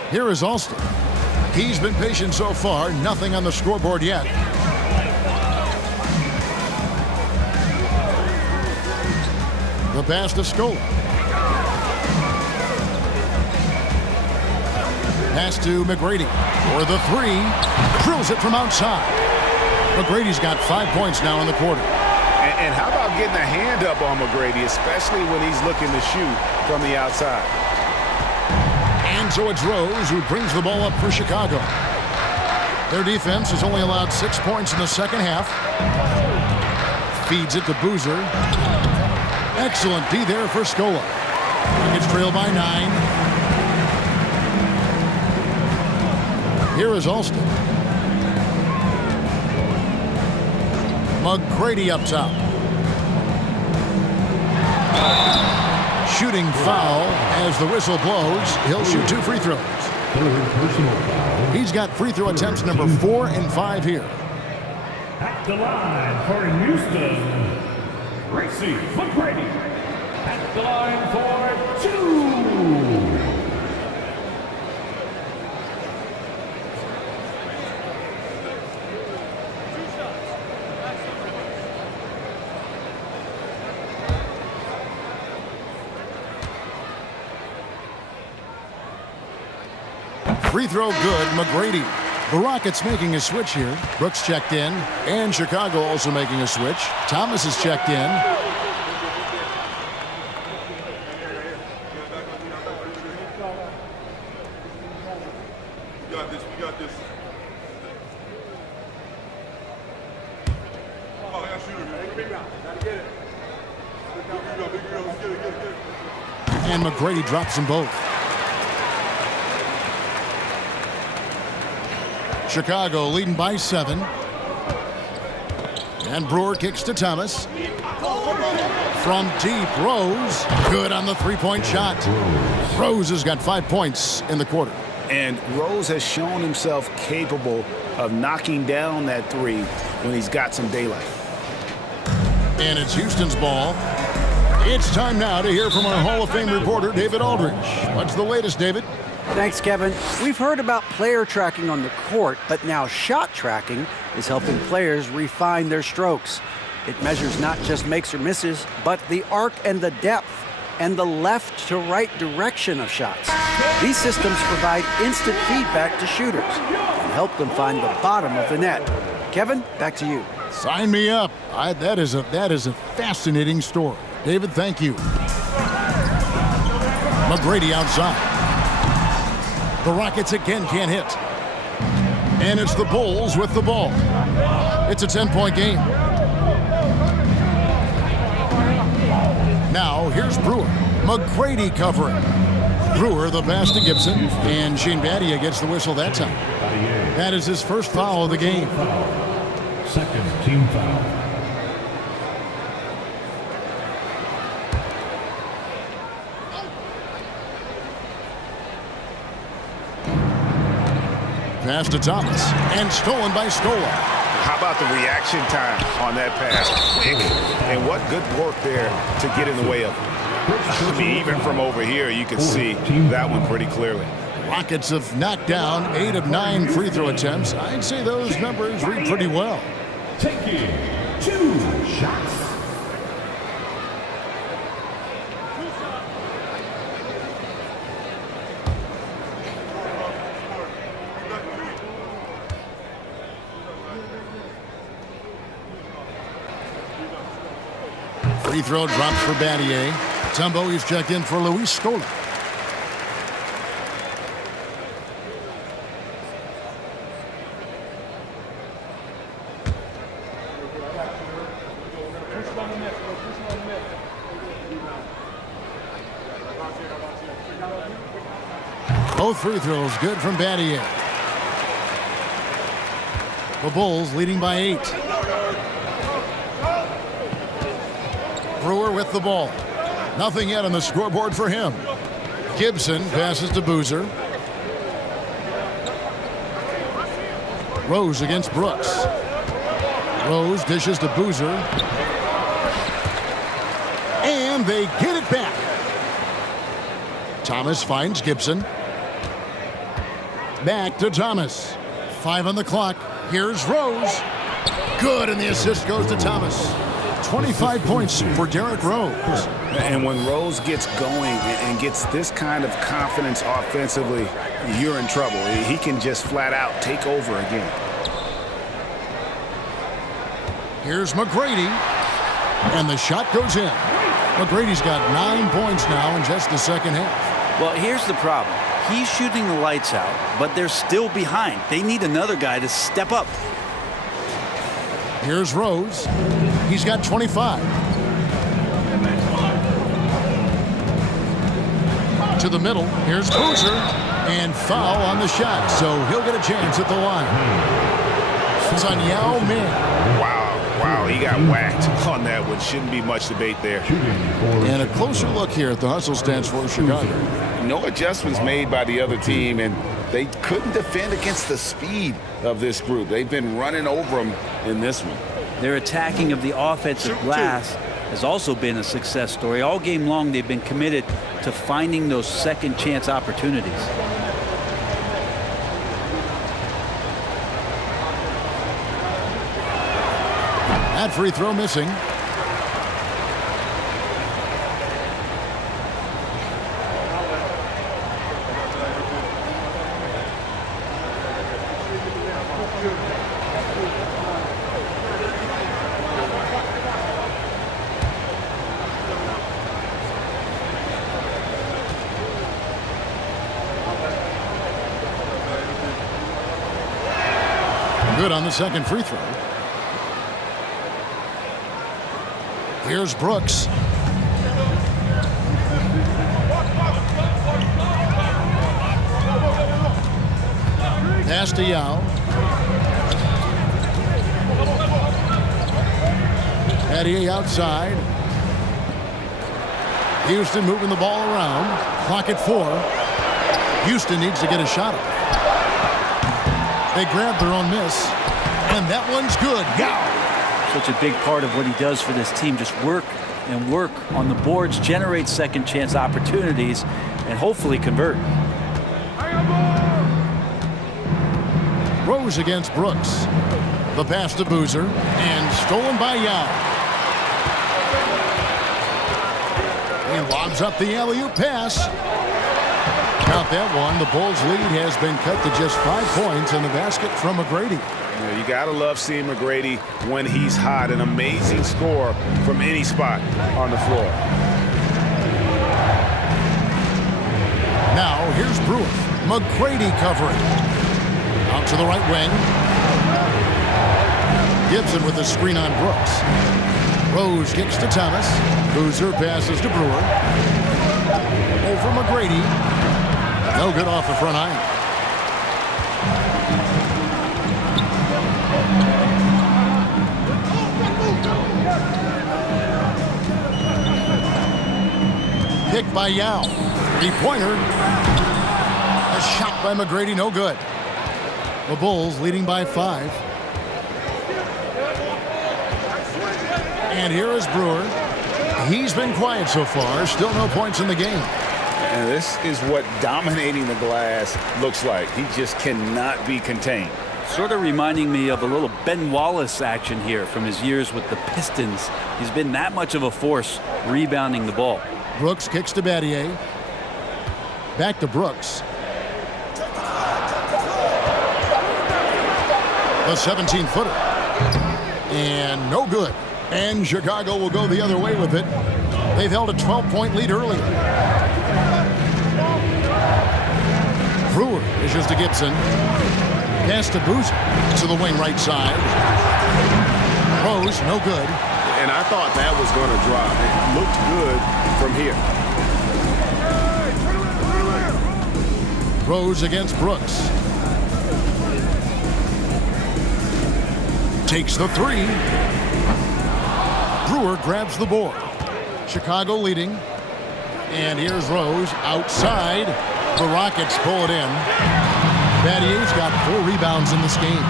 Here is Alston. He's been patient so far. Nothing on the scoreboard yet. The pass to Scola. Pass to McGrady. For the 3. Drills it from outside. McGrady's got 5 points now in the quarter. And how about getting a hand up on McGrady, especially when he's looking to shoot from the outside? And so it's Rose who brings the ball up for Chicago. Their defense has only allowed 6 points in the second half. Feeds it to Boozer. Excellent D there for Scola. It's trailed by 9. Here is Alston. McGrady up top. Shooting foul as the whistle blows. He'll shoot 2 free throws. He's got free throw attempts number 4 and 5 here. At the line for Houston, Tracy McGrady. At the line for 2. Free throw good, McGrady. The Rockets making a switch here. Brooks checked in, and Chicago also making a switch. Thomas is checked in. We got this. We got this. Oh, I got shooter. Gotta get it. Big rebound. Let's get it. And McGrady drops them both. Chicago leading by 7. And Brewer kicks to Thomas. From deep, Rose. Good on the three-point shot. Rose has got 5 points in the quarter. And Rose has shown himself capable of knocking down that 3 when he's got some daylight. And it's Houston's ball. It's time now to hear from our Hall of Fame reporter, David Aldridge. What's the latest, David? Thanks, Kevin. We've heard about player tracking on the court, but now shot tracking is helping players refine their strokes. It measures not just makes or misses, but the arc and the depth and the left to right direction of shots. These systems provide instant feedback to shooters and help them find the bottom of the net. Kevin, back to you. Sign me up. That is a fascinating story. David, thank you. McGrady outside. The Rockets again can't hit. And it's the Bulls with the ball. It's a 10-point game. Now, here's Brewer. McGrady covering. Brewer, the pass to Gibson. And Shane Battier gets the whistle that time. That is his first foul of the game. Second team foul. Pass to Thomas, and stolen by Stola. How about the reaction time on that pass? Quick. And what good work there to get in the way of it. I mean, even from over here, you can see that one pretty clearly. Rockets have knocked down 8 of 9 free throw attempts. I'd say those numbers read pretty well. Taking 2 shots. Free throw drops for Battier. Tumbo, he's checked in for Luis Scola. Both free throws good from Battier. The Bulls leading by 8. Brewer with the ball. Nothing yet on the scoreboard for him. Gibson passes to Boozer. Rose against Brooks. Rose dishes to Boozer. And they get it back. Thomas finds Gibson. Back to Thomas. 5 on the clock. Here's Rose. Good, and the assist goes to Thomas. 25 points for Derrick Rose. And when Rose gets going and gets this kind of confidence offensively, you're in trouble. He can just flat out take over again. Here's McGrady. And the shot goes in. McGrady's got 9 points now in just the second half. Well, here's the problem. He's shooting the lights out, but they're still behind. They need another guy to step up. Here's Rose. He's got 25. To the middle. Here's Boozer. And foul on the shot. So he'll get a chance at the line. It's on Yao Ming. Wow, he got whacked on that one. Shouldn't be much debate there. And a closer look here at the hustle stance for Chicago. No adjustments made by the other team, and they couldn't defend against the speed of this group. They've been running over them in this one. Their attacking of the offensive glass has also been a success story. All game long, they've been committed to finding those second chance opportunities. That free throw missing. Good on the second free throw. Here's Brooks. Pass to Yao. Battier outside. Houston moving the ball around. Clock at 4. Houston needs to get a shot up. They grab their own miss. And that one's good. Yao. Such a big part of what he does for this team. Just work and work on the boards, generate second chance opportunities, and hopefully convert. Rose against Brooks. The pass to Boozer, and stolen by Yao. He lobs up the alley-oop pass. Count that one. The Bulls' lead has been cut to just 5 points in the basket from McGrady. Yeah, you got to love seeing McGrady when he's hot. An amazing score from any spot on the floor. Now, here's Brewer. McGrady covering. Out to the right wing. Gibson with the screen on Brooks. Rose kicks to Thomas. Boozer passes to Brewer. Over McGrady. No good off the front iron. Pick by Yao. Three-pointer. A shot by McGrady, no good. The Bulls leading by 5. And here is Brewer. He's been quiet so far. Still no points in the game. And this is what dominating the glass looks like. He just cannot be contained. Sort of reminding me of a little Ben Wallace action here from his years with the Pistons. He's been that much of a force rebounding the ball. Brooks kicks to Battier. Back to Brooks. The 17-footer. And no good. And Chicago will go the other way with it. They've held a 12-point lead earlier. Brewer issues to Gibson. Pass to Boozer to the wing right side. Rose, no good. And I thought that was going to drop. It looked good from here. Rose against Brooks. Takes the three. Brewer grabs the board. Chicago leading. And here's Rose outside. The Rockets pull it in. Battier's got 4 rebounds in this game.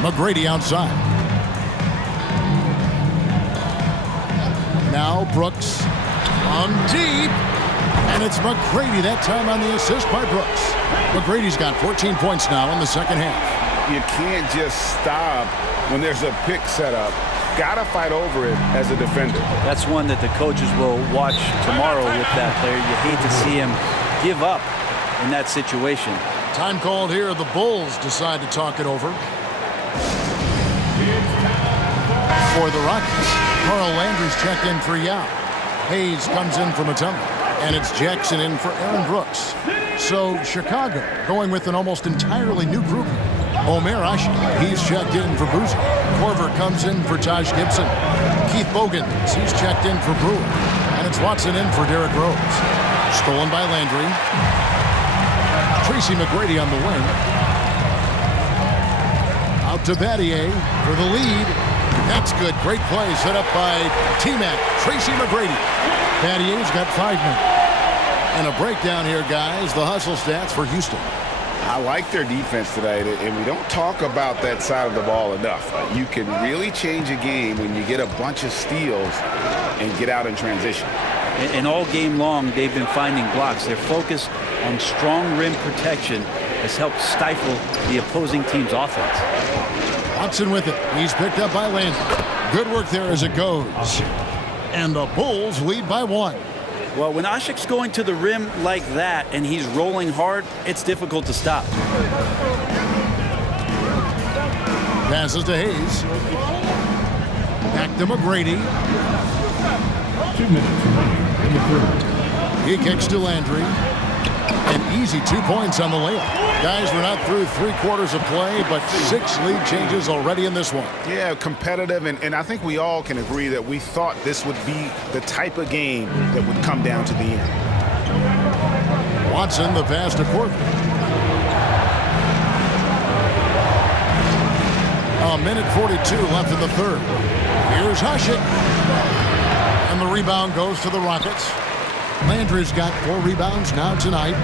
McGrady outside. Now Brooks on deep. And it's McGrady that time on the assist by Brooks. McGrady's got 14 points now in the second half. You can't just stop when there's a pick set up. Gotta fight over it as a defender. That's one that the coaches will watch tomorrow with that player. You hate to see him give up in that situation. Time called here. The Bulls decide to talk it over. For the Rockets, Carl Landry's checked in for Yao. Hayes comes in for Mutombo. And it's Jackson in for Aaron Brooks. So Chicago going with an almost entirely new group. Omer Ashe, he's checked in for Boozer. Korver comes in for Taj Gibson. Keith Bogans, he's checked in for Brewer. And it's Watson in for Derrick Rose. Stolen by Landry. Tracy McGrady on the wing. Out to Battier for the lead. That's good. Great play set up by T-Mac. Tracy McGrady. Battier's got 5 men. And a breakdown here, guys. The hustle stats for Houston. I like their defense tonight, and we don't talk about that side of the ball enough. You can really change a game when you get a bunch of steals and get out in transition. And all game long, they've been finding blocks. Their focus on strong rim protection has helped stifle the opposing team's offense. Watson with it. He's picked up by Landry. Good work there as it goes. And the Bulls lead by 1. Well, when Ashik's going to the rim like that and he's rolling hard, it's difficult to stop. Passes to Hayes. Back to McGrady. 2 minutes remaining in the third. He kicks to Landry. An easy 2 points on the layup. Guys, we're not through 3 quarters of play, but 6 lead changes already in this one. Yeah, competitive, and I think we all can agree that we thought this would be the type of game that would come down to the end. Watson, the pass to Korver. A minute 42 left in the third. Here's Hasek. And the rebound goes to the Rockets. Landry's got 4 rebounds now tonight.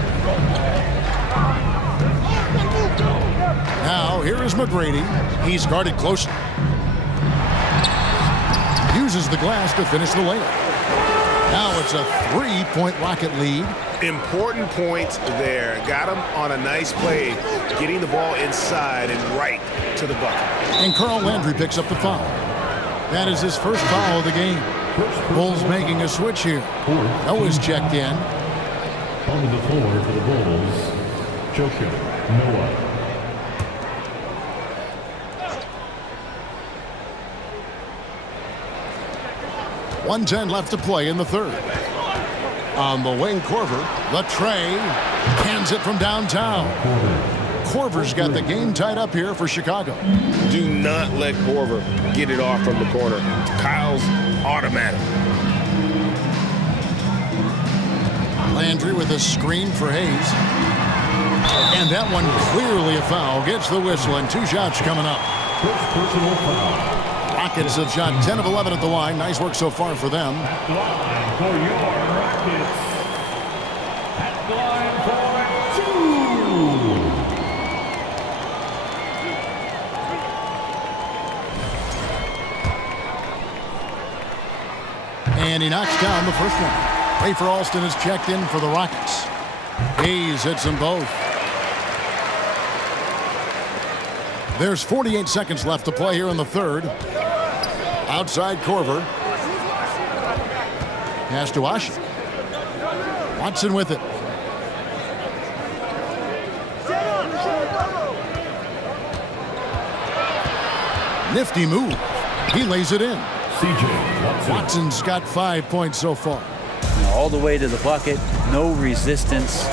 Now, here is McGrady. He's guarded closely. Uses the glass to finish the layup. Now it's a 3-point Rocket lead. Important points there. Got him on a nice play, getting the ball inside and right to the bucket. And Carl Landry picks up the foul. That is his first foul of the game. Bulls making a switch here. Noah's checked in. Onto the floor for the Bulls, Joakim Noah. .110 left to play in the third. On the wing, Korver. The tray. Hands it from downtown. Korver's got the game tied up here for Chicago. Do not let Korver get it off from the corner. Kyle's automatic. Landry with a screen for Hayes. And that one clearly a foul. Gets the whistle and 2 shots coming up. First personal foul. Rockets have shot 10 of 11 at the line. Nice work so far for them. At line for your Rockets. At line for 2. And he knocks down the first one. Rafer Alston is checked in for the Rockets. Hayes hits them both. There's 48 seconds left to play here in the third. Outside Korver. Pass to Asik. Watson with it. Nifty move. He lays it in. CJ Watson. Watson's got 5 points so far. All the way to the bucket, no resistance,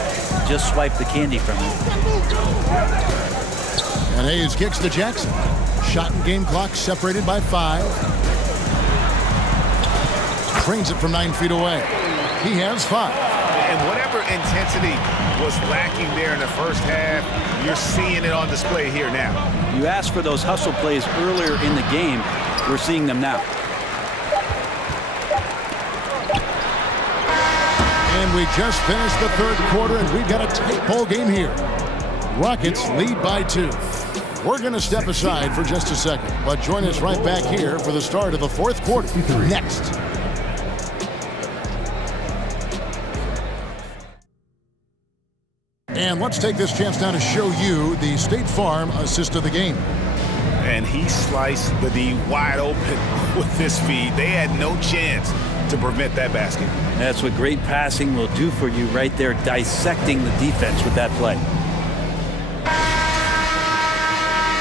just swipe the candy from him. And Hayes kicks to Jackson. Shot and game clock separated by 5. Trains it from 9 feet away. He has 5. And whatever intensity was lacking there in the first half, you're seeing it on display here now. You asked for those hustle plays earlier in the game. We're seeing them now. And we just finished the third quarter, and we've got a tight ball game here. Rockets lead by 2. We're going to step aside for just a second, but join us right back here for the start of the fourth quarter. Next. And let's take this chance now to show you the State Farm assist of the game. And he sliced the D wide open with this feed. They had no chance to prevent that basket. That's what great passing will do for you right there, dissecting the defense with that play.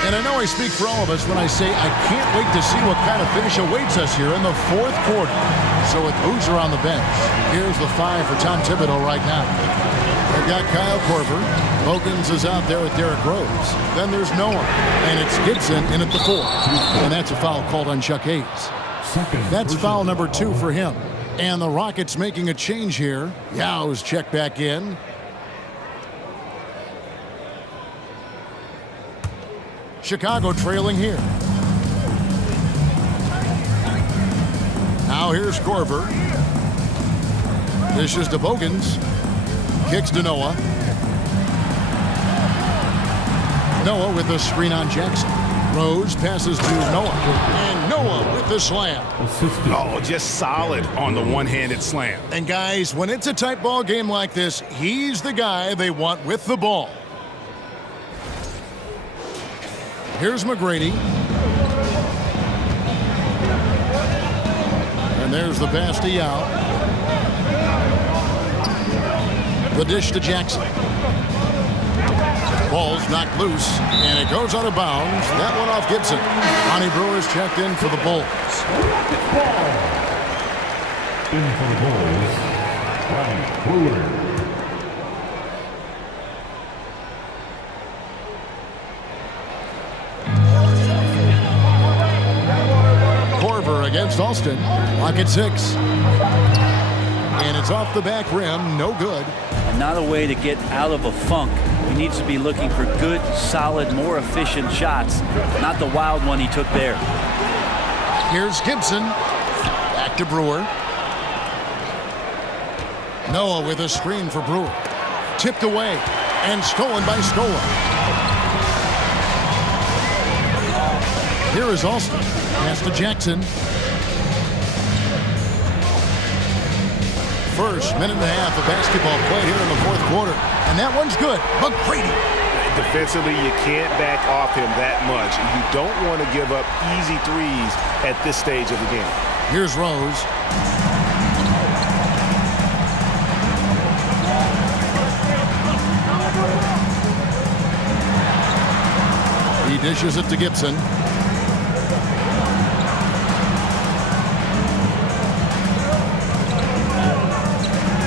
And I know I speak for all of us when I say I can't wait to see what kind of finish awaits us here in the fourth quarter. So with Boozer on the bench, here's the 5 for Tom Thibodeau right now. They've got Kyle Korver. Bogans is out there with Derrick Rose. Then there's Noah. And it's Gibson in at the 4. And that's a foul called on Chuck Hayes. That's foul number 2 for him. And the Rockets making a change here. Yau's checked back in. Chicago trailing here. Now here's Korver. Dishes to Bogans. Kicks to Noah. Noah with the screen on Jackson. Rose passes to Noah. And Noah with the slam. Oh, just solid on the one-handed slam. And guys, when it's a tight ball game like this, he's the guy they want with the ball. Here's McGrady. And there's the pass to Yao. The dish to Jackson. Ball's knocked loose, and it goes out of bounds. That one off Gibson. Lonnie Brewer's checked in for the Bulls. In for the Bulls, Lonnie Brewer. Korver against Alston. Lock at 6. And it's off the back rim. No good. Not a way to get out of a funk. He needs to be looking for good, solid, more efficient shots, not the wild one he took there. Here's Gibson. Back to Brewer. Noah with a screen for Brewer. Tipped away and stolen by Scola. Here is Alston. Pass to Jackson. first. Minute and a half of basketball played here in the fourth quarter. And that one's good. McGrady. Defensively, you can't back off him that much. You don't want to give up easy threes at this stage of the game. Here's Rose. He dishes it to Gibson.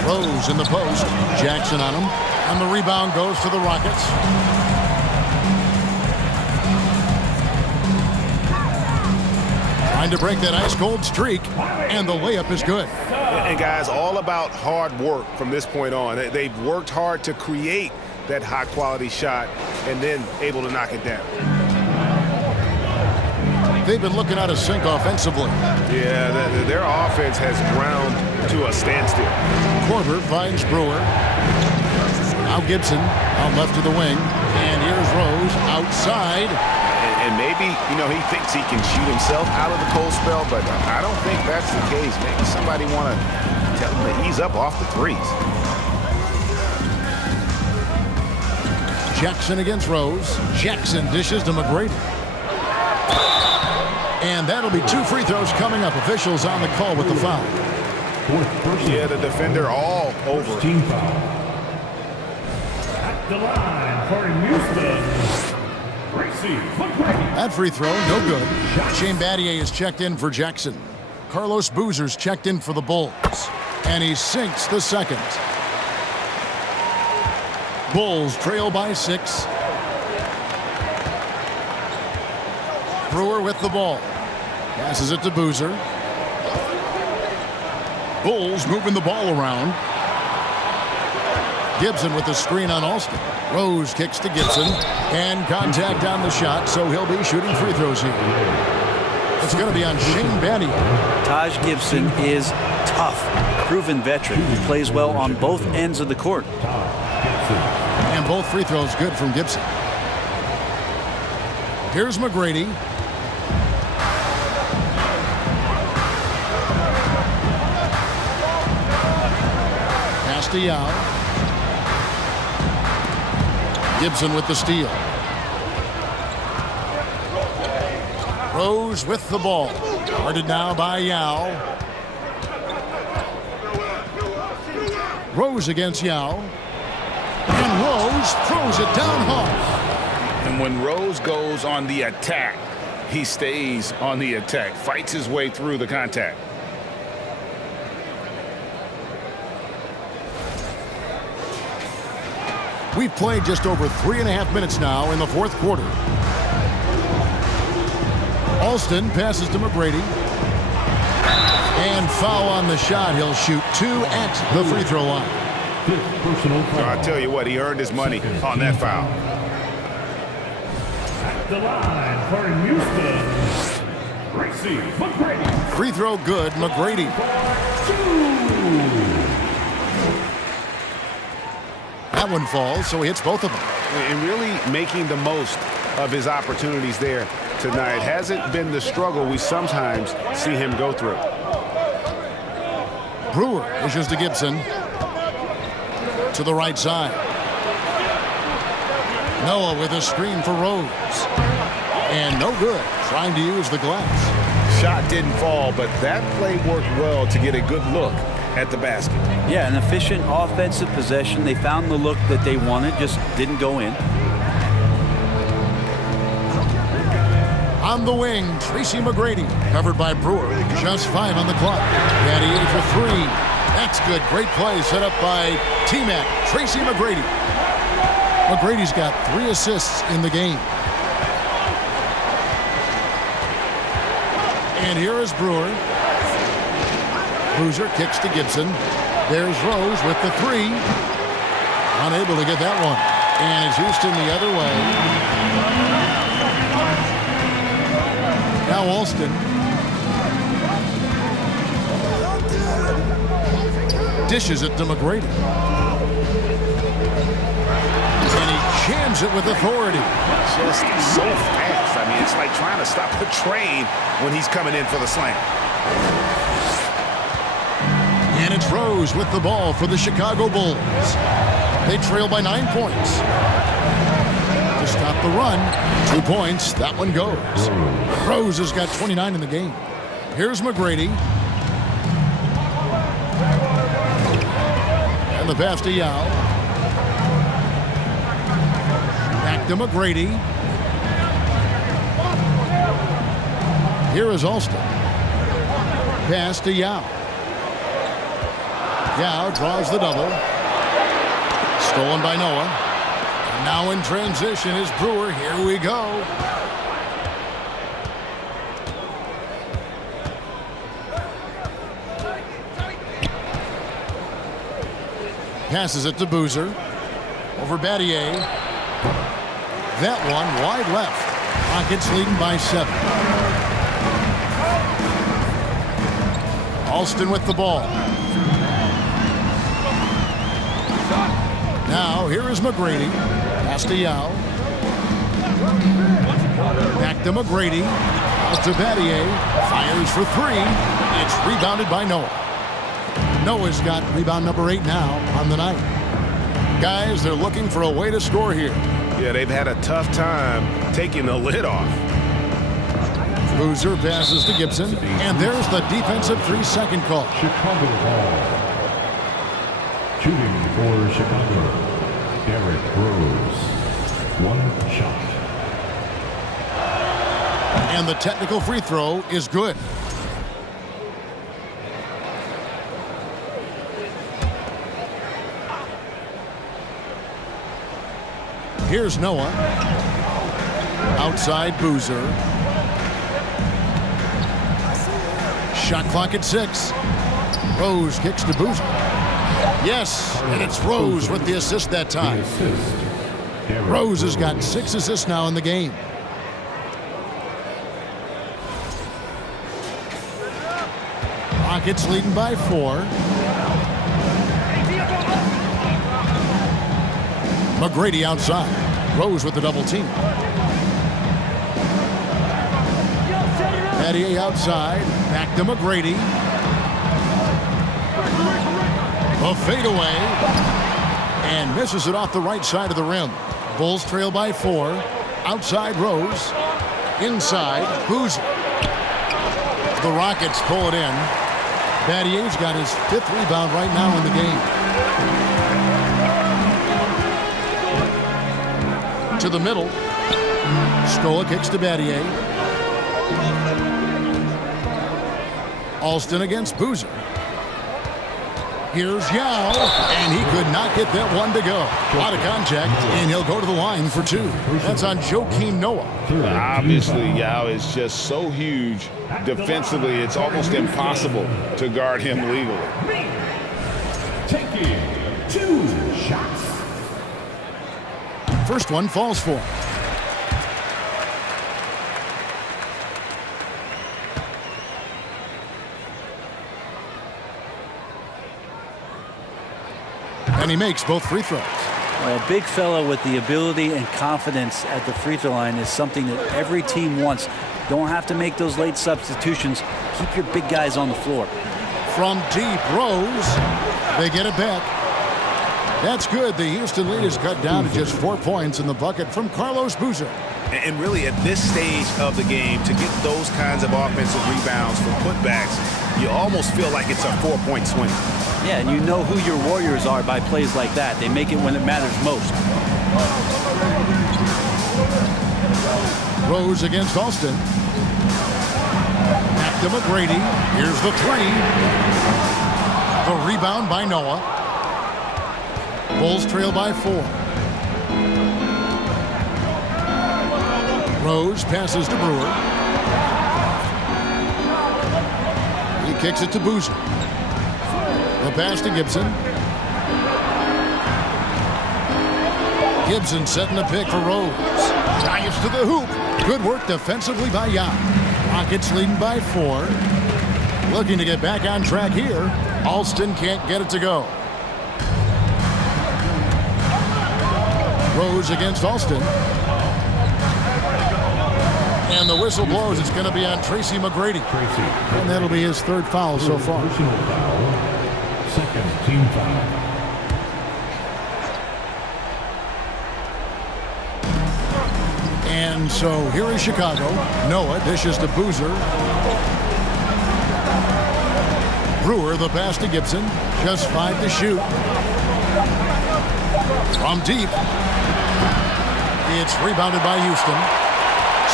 Rose in the post. Jackson on him. And the rebound goes to the Rockets. Trying to break that ice-cold streak. And the layup is good. And guys, all about hard work from this point on. They've worked hard to create that high-quality shot and then able to knock it down. They've been looking out of sync offensively. Yeah, their offense has ground to a standstill. Korver finds Brewer. Now Gibson out left to the wing. And here's Rose outside. And maybe, he thinks he can shoot himself out of the cold spell, but I don't think that's the case. Maybe somebody want to tell him to ease up off the threes. Jackson against Rose. Jackson dishes to McGrady. And that'll be 2 free throws coming up. Officials on the call with the foul. Yeah, the defender all over. Team foul. At the line for Houston, Tracy McGrady. That free throw, no good. Shane Battier is checked in for Jackson. Carlos Boozer's checked in for the Bulls. And he sinks the second. Bulls trail by 6. Brewer with the ball. Passes it to Boozer. Bulls moving the ball around. Gibson with the screen on Alston. Rose kicks to Gibson. And contact on the shot, so he'll be shooting free throws here. It's going to be on Shane Battier. Taj Gibson is tough, proven veteran. He plays well on both ends of the court. And both free throws good from Gibson. Here's McGrady. Pass to Yao. Gibson with the steal. Rose with the ball. Guarded now by Yao. Rose against Yao. And Rose throws it down hard. And when Rose goes on the attack, he stays on the attack, fights his way through the contact. We've played just over 3.5 minutes now in the fourth quarter. Alston passes to McGrady. And foul on the shot. He'll shoot 2 at the free throw line. I tell you what, he earned his money on that foul. At the line for Houston, Tracy McGrady. Free throw good, McGrady. That one falls, so he hits both of them. And really making the most of his opportunities there tonight. Hasn't been the struggle we sometimes see him go through. Brewer pushes to Gibson. To the right side. Noah with a screen for Rose. And no good. Trying to use the glass. Shot didn't fall, but that play worked well to get a good look at the basket. Yeah, an efficient offensive possession. They found the look that they wanted, just didn't go in. On the wing, Tracy McGrady, covered by Brewer. Just 5 on the clock. Battier for 3. That's good. Great play set up by T-Mac, Tracy McGrady. McGrady's got 3 assists in the game. And here is Brewer. Boozer kicks to Gibson. There's Rose with the 3. Unable to get that one. And it's Houston the other way. Now Alston. Dishes it to McGrady. And he jams it with authority. Just so fast. I mean, it's like trying to stop a train when he's coming in for the slam. And it's It's Rose with the ball for the Chicago Bulls. They trail by 9 points. To stop the run, 2 points. That one goes. Rose has got 29 in the game. Here's McGrady. And the pass to Yao. Back to McGrady. Here is Alston. Pass to Yao. Yao draws the double. Stolen by Noah. And now in transition is Brewer. Here we go. Passes it to Boozer. Over Battier. That one wide left. Rockets leading by 7. Alston with the ball. Now here is McGrady. Pass to Yao. Back to McGrady. Out to Battier. Fires for 3. It's rebounded by Noah. Noah's got rebound number 8 now on the night. Guys, they're looking for a way to score here. Yeah, they've had a tough time taking the lid off. Boozer passes to Gibson, and there's the defensive 3-second call. Chicago ball. Shooting for Chicago, Derrick Rose. 1 shot. And the technical free throw is good. Here's Noah. Outside Boozer. Shot clock at 6. Rose kicks to Boozer. Yes, and it's Rose with the assist that time. Rose has got 6 assists now in the game. Rockets leading by 4. McGrady outside. Rose with the double team. Battier outside. Back to McGrady. A fadeaway. And misses it off the right side of the rim. Bulls trail by 4. Outside Rose. Inside Boozer. The Rockets pull it in. Battier's got his 5th rebound right now in the game. To the middle. Scola kicks to Battier. Alston against Boozer. Here's Yao, and he could not get that one to go. Out of contact, and he'll go to the line for 2. That's on Joakim Noah. Obviously, Yao is just so huge defensively, it's almost impossible to guard him legally. Taking 2 shots. First one falls for him. And he makes both free throws. Well, a big fella with the ability and confidence at the free throw line is something that every team wants. Don't have to make those late substitutions. Keep your big guys on the floor. From deep, Rose. They get it back. That's good. The Houston lead is cut down to just 4 points in the bucket from Carlos Boozer. And really, at this stage of the game, to get those kinds of offensive rebounds from putbacks, you almost feel like it's a 4-point swing. Yeah, and you know who your Warriors are by plays like that. They make it when it matters most. Rose against Alston. Back to McGrady. Here's the 3. The rebound by Noah. Bulls trail by 4. Rose passes to Brewer. He kicks it to Boozer. The pass to Gibson. Gibson setting the pick for Rose. Drives to the hoop. Good work defensively by Yao. Rockets leading by 4. Looking to get back on track here. Alston can't get it to go. Rose against Alston. And the whistle blows. It's going to be on Tracy McGrady. And that'll be his 3rd foul so far. Personal foul, second team foul. And so here is Chicago. Noah dishes to Boozer. Brewer the pass to Gibson. Just 5 to shoot. From deep. It's rebounded by Houston.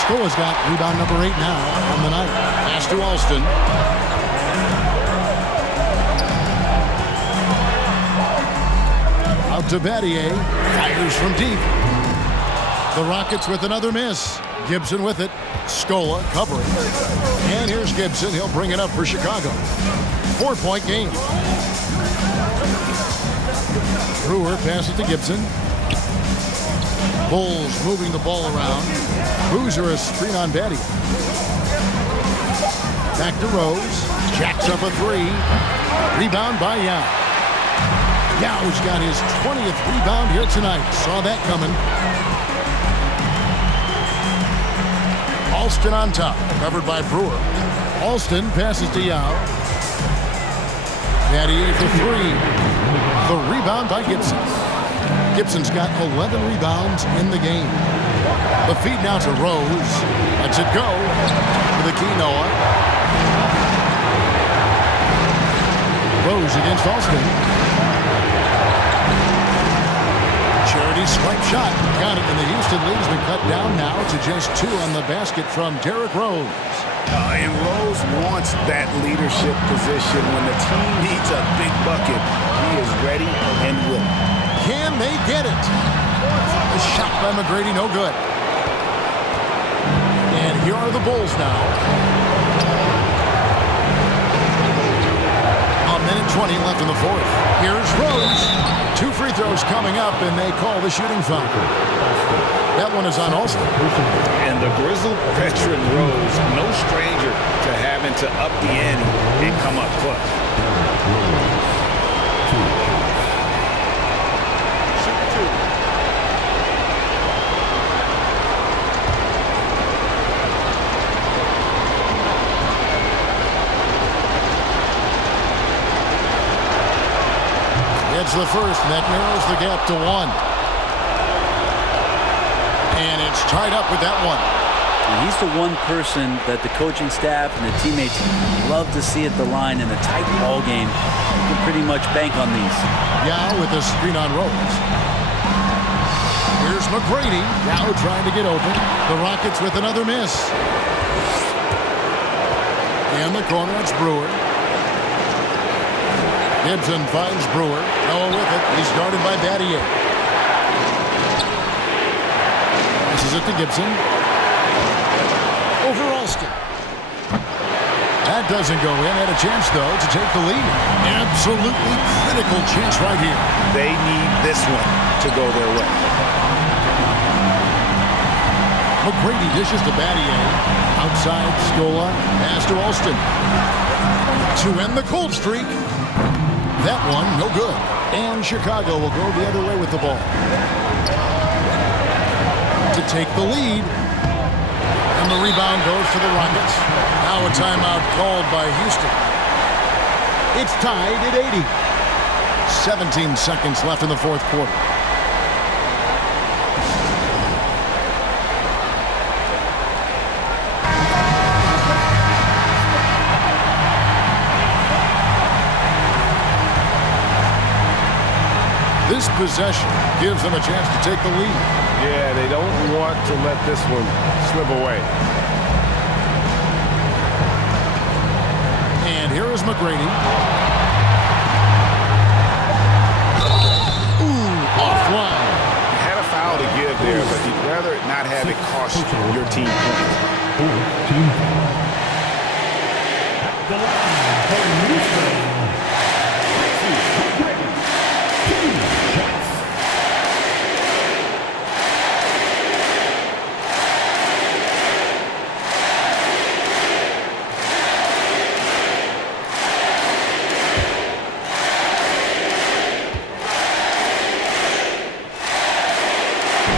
Scola's got rebound number 8 now on the night. Pass to Alston. Out to Battier. Fires from deep. The Rockets with another miss. Gibson with it. Scola covering. And here's Gibson. He'll bring it up for Chicago. 4-point game. Brewer passes to Gibson. Bulls moving the ball around. Boozer a screen on Battier. Back to Rose. Jacks up a 3. Rebound by Yao. Yao's got his 20th rebound here tonight. Saw that coming. Alston on top, covered by Brewer. Alston passes to Yao. Battier for 3. The rebound by Gibson. Gibson's got 11 rebounds in the game. The feed now to Rose. Lets it go to the key, Noah. Rose against Alston. Charity swipe shot. Got it, and the Houston lead's been cut down now to just 2 on the basket from Derrick Rose. And Rose wants that leadership position. When the team needs a big bucket, he is ready and willing. Can they get it? The shot by McGrady, no good. And here are the Bulls now. A minute 20 left in the fourth. Here's Rose. 2 free throws coming up, and they call the shooting foul. That one is on Alston. And the grizzled veteran Rose, no stranger to having to up the ante and come up clutch. It's the first, and that narrows the gap to 1. And it's tied up with that one. He's the one person that the coaching staff and the teammates love to see at the line in a tight ball game. You can pretty much bank on these. Yao with a screen on Rose. Here's McGrady. Yao trying to get open. The Rockets with another miss. In the corner, it's Brewer. Gibson finds Brewer. Noah with it. He's guarded by Battier. Passes it to Gibson. Over Alston. That doesn't go in. Had a chance, though, to take the lead. Absolutely critical chance right here. They need this one to go their way. McGrady dishes to Battier. Outside, Scola. Pass to Alston. To end the cold streak. That one, no good. And Chicago will go the other way with the ball. To take the lead. And the rebound goes to the Rockets. Now a timeout called by Houston. It's tied at 80. 17 seconds left in the fourth quarter. This possession gives them a chance to take the lead. Yeah, they don't want to let this one slip away. And here is McGrady. Ooh, offline. Had a foul to give there, but you'd rather not have it cost your team points. Team foul. At the line for Houston.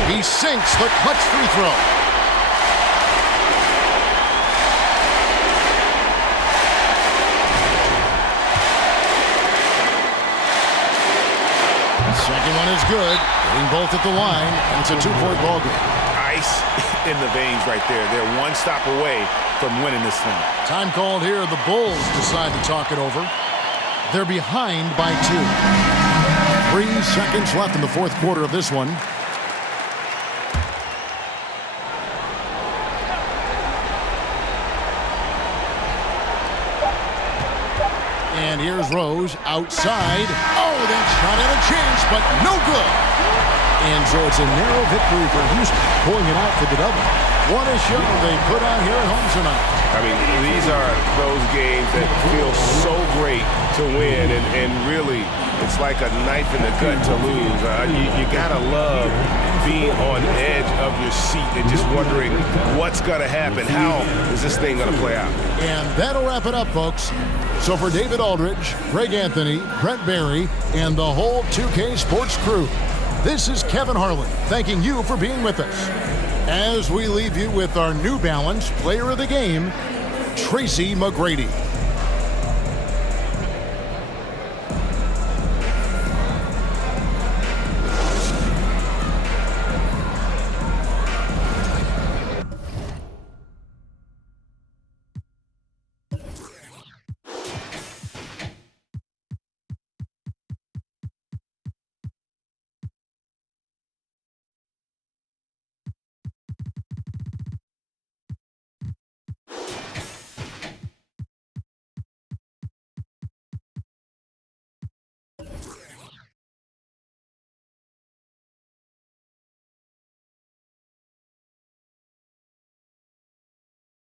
He sinks the clutch free throw. Second one is good. Hitting both at the line, and it's a 2-point ball game. Ice in the veins right there. They're one stop away from winning this thing. Time called here. The Bulls decide to talk it over. They're behind by 2. 3 seconds left in the fourth quarter of this one. And here's Rose outside. Oh, that shot had a chance, but no good. And so it's a narrow victory for Houston, pulling it out for the double. What a show they put on here at home tonight. I mean, these are those games that feel so great to win, and really, it's like a knife in the gut to lose. You gotta love being on the edge of your seat and just wondering what's gonna happen. How is this thing gonna play out? And that'll wrap it up, folks. So for David Aldridge, Greg Anthony, Brent Barry, and the whole 2K Sports crew, this is Kevin Harlan thanking you for being with us. As we leave you with our New Balance Player of the Game, Tracy McGrady.